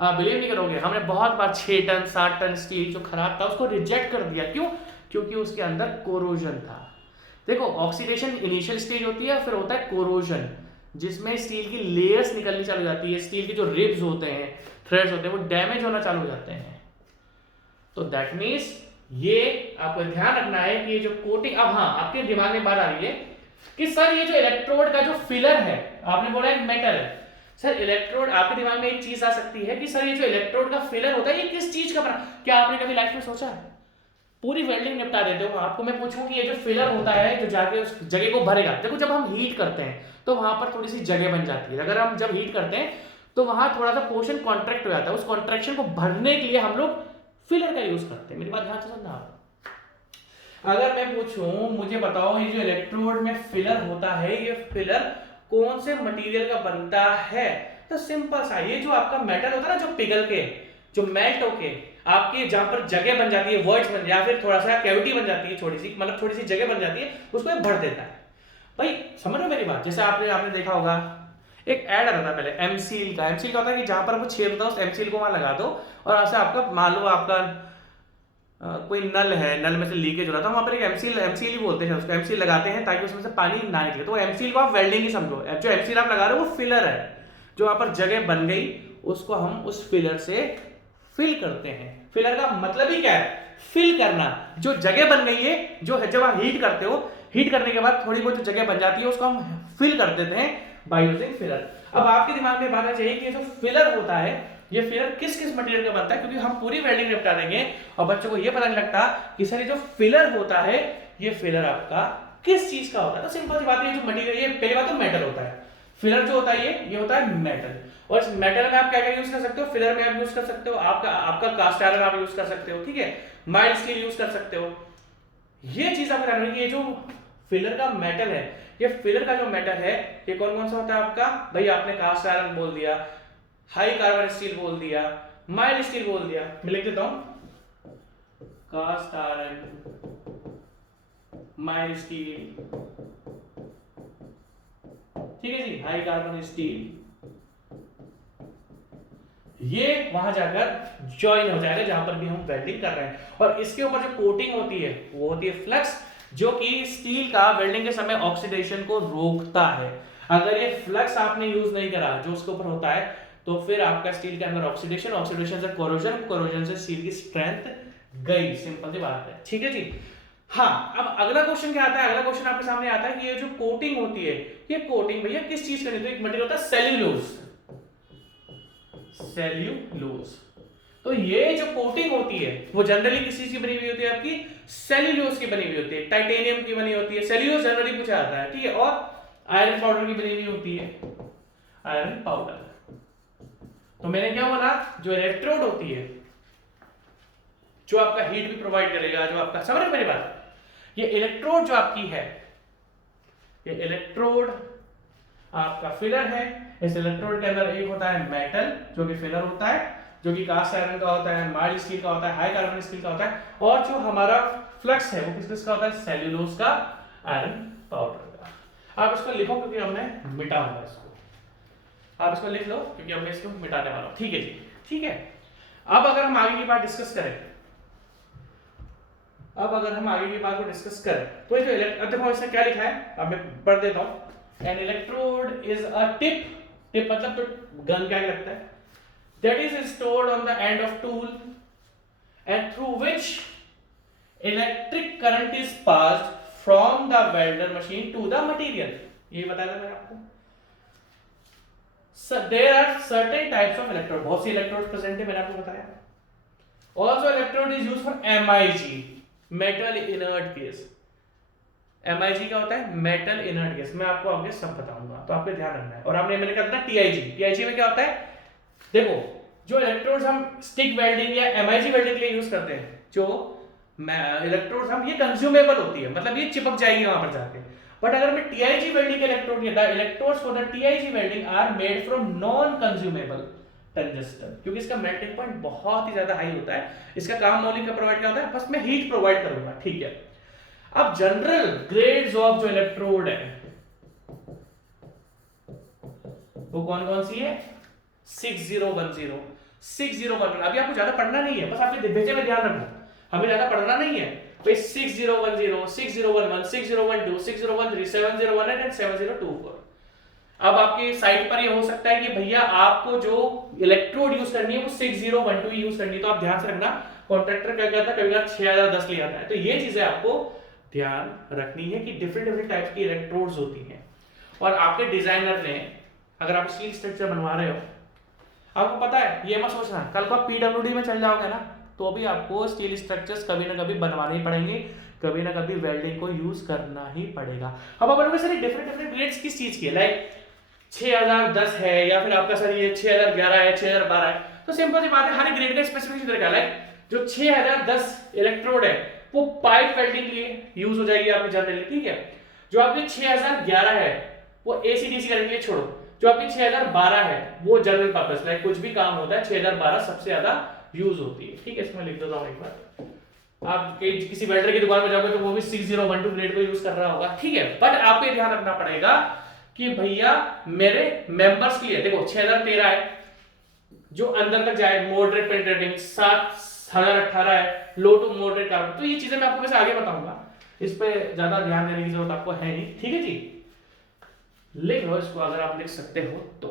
आप बिलीव नहीं करोगे, हमने बहुत बार 6 टन 7 टन स्टील जो खराब था उसको रिजेक्ट कर दिया। क्यों? क्योंकि उसके अंदर कोरोजन था। देखो ऑक्सीडेशन इनिशियल स्टेज होती है, फिर होता है कोरोजन, जिसमें स्टील की लेयर्स निकलनी चालू हो जाती है, स्टील के जो रिब्स होते हैं, थ्रेड्स होते हैं, वो डैमेज होना चालू हो जाते हैं। तो दैट मीन्स ये आपको ध्यान रखना है कि ये जो कोटिंग, अब हाँ आपके दिमाग में बात आ रही है कि सर ये जो इलेक्ट्रोड का जो फिलर है, आपने बोला है मेटल है, सर इलेक्ट्रोड, आपके दिमाग में एक चीज आ सकती है कि सर ये जो इलेक्ट्रोड का फिलर होता है ये किस चीज का बना, क्या आपने कभी लाइफ में सोचा है? पूरी वेल्डिंग निपटा देते हो, आपको मैं पूछूं कि ये जो फिलर होता है जो जाके उस जगह को भरेगा, देखो जब हम हीट करते हैं तो वहां पर थोड़ी सी जगह बन जाती है, अगर हम जब हीट करते हैं तो वहां थोड़ा सा पोर्शन कॉन्ट्रैक्ट हो जाता है, उस कॉन्ट्रैक्शन को भरने के लिए हम लोग फिलर का यूज करते हैं। मेरी बात ध्यान से सुनना। अगर मैं पूछूं मुझे बताओ ये जो इलेक्ट्रोड में फिलर होता है, ये फिलर कौन से मटेरियल का बनता है? तो सिंपल सा, ये जो आपका मेटल होता है ना, जो पिघल के, जो मेल्ट होके आपकी जहां पर जगह बन जाती है, वर्ड्स बन, या फिर थोड़ा सा कैविटी बन जाती है, छोटी सी, मतलब थोड़ी सी जगह बन जाती है, उसको भर देता है। भाई समझ लो मेरी बात, जैसे आपने देखा होगा एक ऐड आता था पहले एमसील का। एमसील का होता है कि जहां पर वो छेद होता है उस एमसील को वहां लगा दो, और ऐसे आपका मान लो आपका कोई नल है, नल में से लीकेज हो रहा था, वहां पर एक एमसील ही बोलते हैं उसको, एमसील लगाते हैं ताकि उसमें से पानी ना निकले। तो एमसील को आप वेल्डिंग ही समझो, जो एमसील आप लगा रहे हो वो फिलर है, जो वहां पर जगह बन गई उसको हम उस फिलर से फिल करते हैं। फिलर का मतलब ही क्या है? फिल करना। जो जगह बन गई है, जो है, जब आप हीट करते हो, हीट करने के बाद थोड़ी बहुत जो जगह बन जाती है उसको हम फिल कर देते हैं बाय यूजिंग फिलर। अब आपके दिमाग में बात आना चाहिए कि जो फिलर होता है, ये फिलर किस किस मटेरियल का बनता है, क्योंकि हम पूरी वेल्डिंग निपटा देंगे और बच्चों को ये पता नहीं लगता कि सर ये जो फिलर होता है, ये फिलर आपका किस चीज का होता है। तो सिंपल सी बात है, ये जो मटेरियल, ये पहली बात तो मेटल होता है, फिलर जो होता है ये होता है मेटल। और इस मेटल में आप क्या क्या यूज कर सकते हो? फिलर में आप यूज कर सकते हो आपका कास्ट आयरन आप यूज कर सकते हो, ठीक है, माइल्ड स्टील यूज कर सकते हो। ये चीज आपको ध्यान रखनी है, ये जो फिलर का मेटल है, ये फिलर का जो मेटल है ये कौन कौन सा होता है आपका? भाई आपने कास्ट आयरन बोल दिया, हाई कार्बन स्टील बोल दिया, माइल्ड स्टील बोल दिया। मैं लिख देता हूं, कास्ट आयरन, माइल्ड स्टील, ठीक है जी, हाई कार्बन स्टील, ये वहां जाकर ज्वाइन हो जाएगा जहां पर भी हम वेल्डिंग कर रहे हैं। और इसके ऊपर जो कोटिंग होती है वो होती है फ्लक्स, जो कि स्टील का वेल्डिंग के समय ऑक्सीडेशन को रोकता है। अगर ये फ्लक्स आपने यूज नहीं करा जो उसके ऊपर होता है, तो फिर आपका स्टील के अंदर ऑक्सीडेशन, ऑक्सीडेशन से कोरोजन, कोरोजन से स्टील की स्ट्रेंथ गई। सिंपल सी बात है, ठीक है जी। हाँ, अब अगला क्वेश्चन क्या आता है? अगला क्वेश्चन आपके सामने आता है कि ये जो कोटिंग होती है, ये कोटिंग भैया किस चीज का? तो एक मटेरियल होता है सेल्यूलोज, सेल्यूलोज। तो ये जो कोटिंग होती है वो जनरली किस चीज की बनी हुई होती है? आपकी सेल्यूलोज की बनी हुई होती है, टाइटेनियम की बनी होती है। सेल्यूलोज जनरली पूछा जाता है, ठीक है। और आयरन पाउडर की बनी हुई होती है, आयरन पाउडर। तो मैंने क्या बोला, जो इलेक्ट्रोड होती है, जो आपका हीट भी प्रोवाइड करेगा, जो आपका, समझ रहे मेरी बात? ये इलेक्ट्रोड जो आपकी है, ये इलेक्ट्रोड आपका फिलर है। इस इलेक्ट्रोड के अंदर एक होता है मेटल जो कि फिलर होता है, जो कि कास्ट आयरन का होता है, माइल्ड स्टील का होता है, हाई कार्बन स्टील का होता है। और जो हमारा फ्लक्स है वो किस किस का होता है? सेल्यूलोज का, आयरन पाउडर का। आप इसको लिखो क्योंकि हमने मिटाऊंगा इसको, आप इसको लिख लो क्योंकि अब मैं इसको मिटाने वाला हूं, ठीक है जी, ठीक है। अब अगर हम आगे की बात डिस्कस करें, तो ये जो देखो इसमें क्या लिखा है, अब मैं पढ़ देता हूं। N electrode is a tip, tip मतलब तो गन क्या लगता है, that is stored on the end of tool and through which electric current is passed from the welder machine to the material। ये बताया था मैंने आपको। So there are certain types of electrode, बहुत सी electrodes present है, मैंने आपको बताया। Also electrode is used for MIG, metal inert gas। MIG क्या होता है? Metal inert gas. मैं आपको आगे सब बताऊंगा, तो आपको ध्यान रखना है। और आपने मैंने कहा था TIG, TIG में क्या होता है? देखो जो इलेक्ट्रोड्स हम स्टिक वेल्डिंग या MIG वेल्डिंग के लिए यूज करते हैं, जो इलेक्ट्रोड्स हम, ये कंज्यूमेबल होती है, मतलब ये चिपक जाएगी वहां पर जाके। बट अगर मैं TIG वेल्डिंग के electrode, the electrodes for the TIG welding are made from non consumable tungsten, क्योंकि इसका मेल्टिंग पॉइंट बहुत ही ज्यादा हाई होता है। इसका काम मौलिक का प्रोवाइड क्या होता है? बस मैं हीट प्रोवाइड करूंगा, ठीक है। अब जनरल ग्रेड्स ऑफ जो इलेक्ट्रोड है वो कौन कौन सी है? 6010, 6011। अभी आपको ज्यादा पढ़ना नहीं है, बस आपके भेजे में ध्यान रखो, हमें ज्यादा पढ़ना नहीं है। भाई 6010, 6011, 6012, 6013, 7018 एंड 7024। अब आपकी साइट पर ये हो सकता है कि भैया आपको जो इलेक्ट्रोड यूज करनी है वो 6012 यूज करनी है, तो आप ध्यान से रखना कॉन्ट्रैक्टर क्या करता है, कभी कभी 6010 ले आता है। तो ये चीजें आपको ध्यान रखनी है कि डिफरेंट डिफरेंट टाइप्स की इलेक्ट्रोड्स होती हैं। और आपके डिजाइनर ने, अगर आप स्टील स्ट्रक्चर बनवा रहे हो, आपको पता है, ये मत सोचना कल को आप पीडब्ल्यूडी में चल जाओगे ना तो भी आपको स्टील स्ट्रक्चर्स कभी ना कभी बनवाने ही पड़ेंगे, कभी ना कभी वेल्डिंग को यूज करना ही पड़ेगा। अब आप बोलोगे सर डिफरेंट डिफरेंट ग्रेड्स किस चीज की है, लाइक 6010 है या फिर आपका सर ये 6011 है, 6012 है, तो सिंपल सी बात है, हर ग्रेड का स्पेसिफिकेशन रहेगा। लाइक जो 6010 इलेक्ट्रोड है वो पाइप वेल्डिंग के लिए यूज हो जाएगी आपकी जनरली, ठीक है। जो आपकी 6011 है वो एसीडीसी करने के लिए छोड़ो, जो आपकी 6012 है वो जनरल पर्पस, लाइक कुछ भी काम होता है 6012 सबसे ज्यादा यूज होती है, ठीक है। इसमें लिख देता हूं एक बार, आप किसी वेल्डर की दुकान में जाओगे तो वो भी 6012 ग्रेड को यूज कर रहा होगा, ठीक है। बट आपको ध्यान रखना पड़ेगा कि भैया मेरे मेंबर्स के लिए देखो 6013 है जो अंदर तक जाए, मॉडरेट पेनिट्रेटिंग, 7018 है लो टू मॉडरेट कार्बन। तो ये चीजें मैं आपको वैसे आगे बताऊंगा, इस पे ज्यादा ध्यान देने की जरूरत आपको है नहीं, ठीक है जी। लिख लो इसको अगर आप लिख सकते हो तो,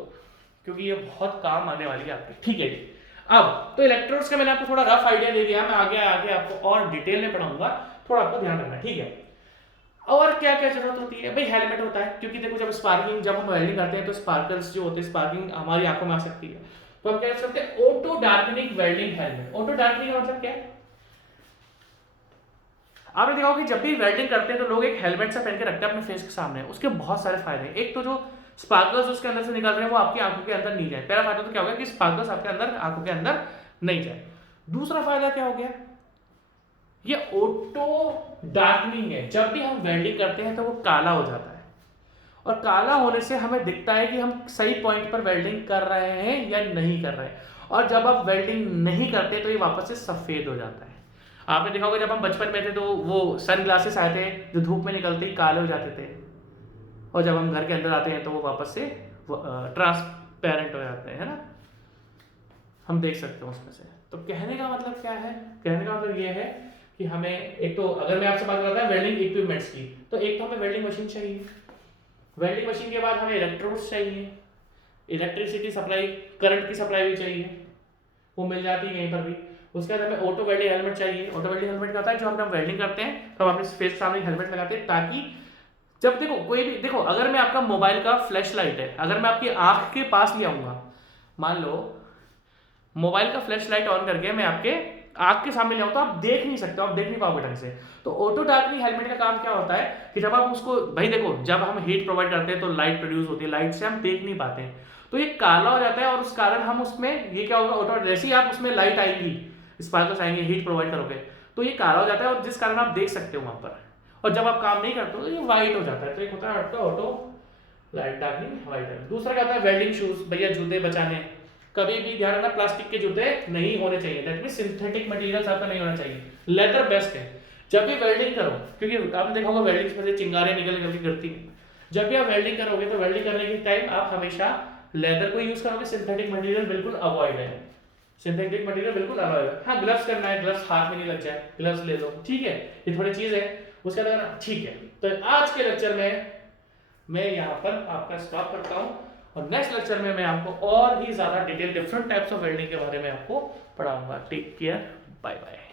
क्योंकि ये बहुत काम आने वाली है आपकी, ठीक है जी। अब तो इलेक्ट्रोड्स का मैंने आपको थोड़ा रफ आइडिया दे दिया, मैं आगे आगे आपको और डिटेल में पढ़ाऊंगा, थोड़ा आपको ध्यान रखना, ठीक है। और क्या क्या जरूरत होती है भाई, हेलमेट होता है, क्योंकि देखो जब स्पार्किंग, जब हम वेल्डिंग करते हैं तो स्पार्कल्स जो होते हैं, स्पार्किंग हमारी आंखों में आ सकती है, तो हम क्या कर सकते हैं, auto darkening welding helmet. Auto darkening का मतलब क्या है, आपने देखा होगा कि जब भी वेल्डिंग करते हैं तो लोग एक हेलमेट से पहन के रखते हैं अपने फेस के सामने। उसके बहुत सारे फायदे हैं। एक तो जो स्पार्कल्स उसके अंदर से निकल रहे हैं वो आपकी आंखों के अंदर नहीं जाए, पहला फायदा तो क्या हो गया कि स्पार्कल्स आपके अंदर आंखों के अंदर नहीं जाए। दूसरा फायदा क्या हो गया, ये ऑटो डार्कनिंग है, जब भी हम वेल्डिंग करते हैं तो वो काला हो जाता है, और काला होने से हमें दिखता है कि हम सही पॉइंट पर वेल्डिंग कर रहे हैं या नहीं कर रहे हैं। और जब आप वेल्डिंग नहीं करते तो ये वापस से सफेद हो जाता है। आपने देखा होगा जब हम बचपन में थे तो वो सन ग्लासेस आए थे जो धूप में निकलते ही काले हो जाते थे, और जब हम घर के अंदर आते हैं तो वो वापस से ट्रांसपेरेंट हो जाते हैं, है ना, हम देख सकते हैं उसमें से। तो कहने का मतलब क्या है, कहने का मतलब ये है कि हमें एक तो, अगर मैं आपसे बात करता हूँ वेल्डिंग इक्विपमेंट्स की, तो एक तो हमें वेल्डिंग मशीन चाहिए, वेल्डिंग मशीन के बाद हमें इलेक्ट्रोड्स चाहिए, इलेक्ट्रिसिटी सप्लाई, करंट की सप्लाई भी चाहिए, वो मिल जाती है कहीं पर भी। उसके बाद हमें ऑटो वेल्डिंग हेलमेट चाहिए। ऑटो वेल्डिंग हेलमेट क्या होता है, जो हम वेल्डिंग करते हैं तो हम अपने फेस के सामने हेलमेट लगाते हैं, ताकि जब देखो कोई भी, देखो अगर मैं आपका मोबाइल का फ्लैश लाइट है, अगर मैं आपकी आंख के पास ले आऊंगा, मान लो मोबाइल का फ्लैश लाइट ऑन करके मैं आपके आंख के सामने ले आऊं तो आप देख नहीं सकते, आप देख नहीं पाओगे ढंग से। तो ऑटो डार्कनिंग हेलमेट का काम क्या होता है कि जब आप उसको, भाई देखो जब हम हीट प्रोवाइड करते हैं तो लाइट प्रोड्यूस होती है, लाइट से हम देख नहीं पाते हैं, तो ये काला हो जाता है, और उस कारण हम उसमें, ये क्या होगा, ऑटो जैसे ही आप उसमें लाइट आएगी, स्पार्कल्स आएंगे, हीट प्रोवाइड करोगे तो ये काला हो जाता है, और जिस कारण आप देख सकते हो वहां पर। और जब आप काम नहीं करते हो तो ये व्हाइट हो जाता है। तो एक होता है आपका ऑटो लाइट डार्कनिंग व्हाइट। दूसरा क्या होता है, वेल्डिंग शूज, भैया जूते बचाने, कभी भी ध्यान रखना प्लास्टिक के जूते नहीं होने चाहिए, दैट मींस सिंथेटिक मटेरियल्स आपका नहीं होना चाहिए, लेदर बेस्ट है। जब भी वेल्डिंग करो, क्योंकि आपने देखा होगा वेल्डिंग में से चिंगारियां निकल कभी करती हैं, जब भी आप वेल्डिंग करोगे तो वेल्डिंग करने के टाइम आप हमेशा लेदर को यूज करोगे, सिंथेटिक मटेरियल बिल्कुल अवॉइड है, सिंथेटिक मटेरियल बिल्कुल अवॉइड है। हाँ ग्लव्स करना है, ग्लव्स हाथ में नहीं लग जाए, ग्लव्स ले लो, ठीक है, ये थोड़ी चीज है उसका लगाना, ठीक है। तो आज के लेक्चर में मैं यहाँ पर आपका स्टॉप करता हूँ, और नेक्स्ट लेक्चर में मैं आपको और ही ज्यादा detail different types of welding के बारे में आपको पढ़ाऊंगा। Take care, bye bye.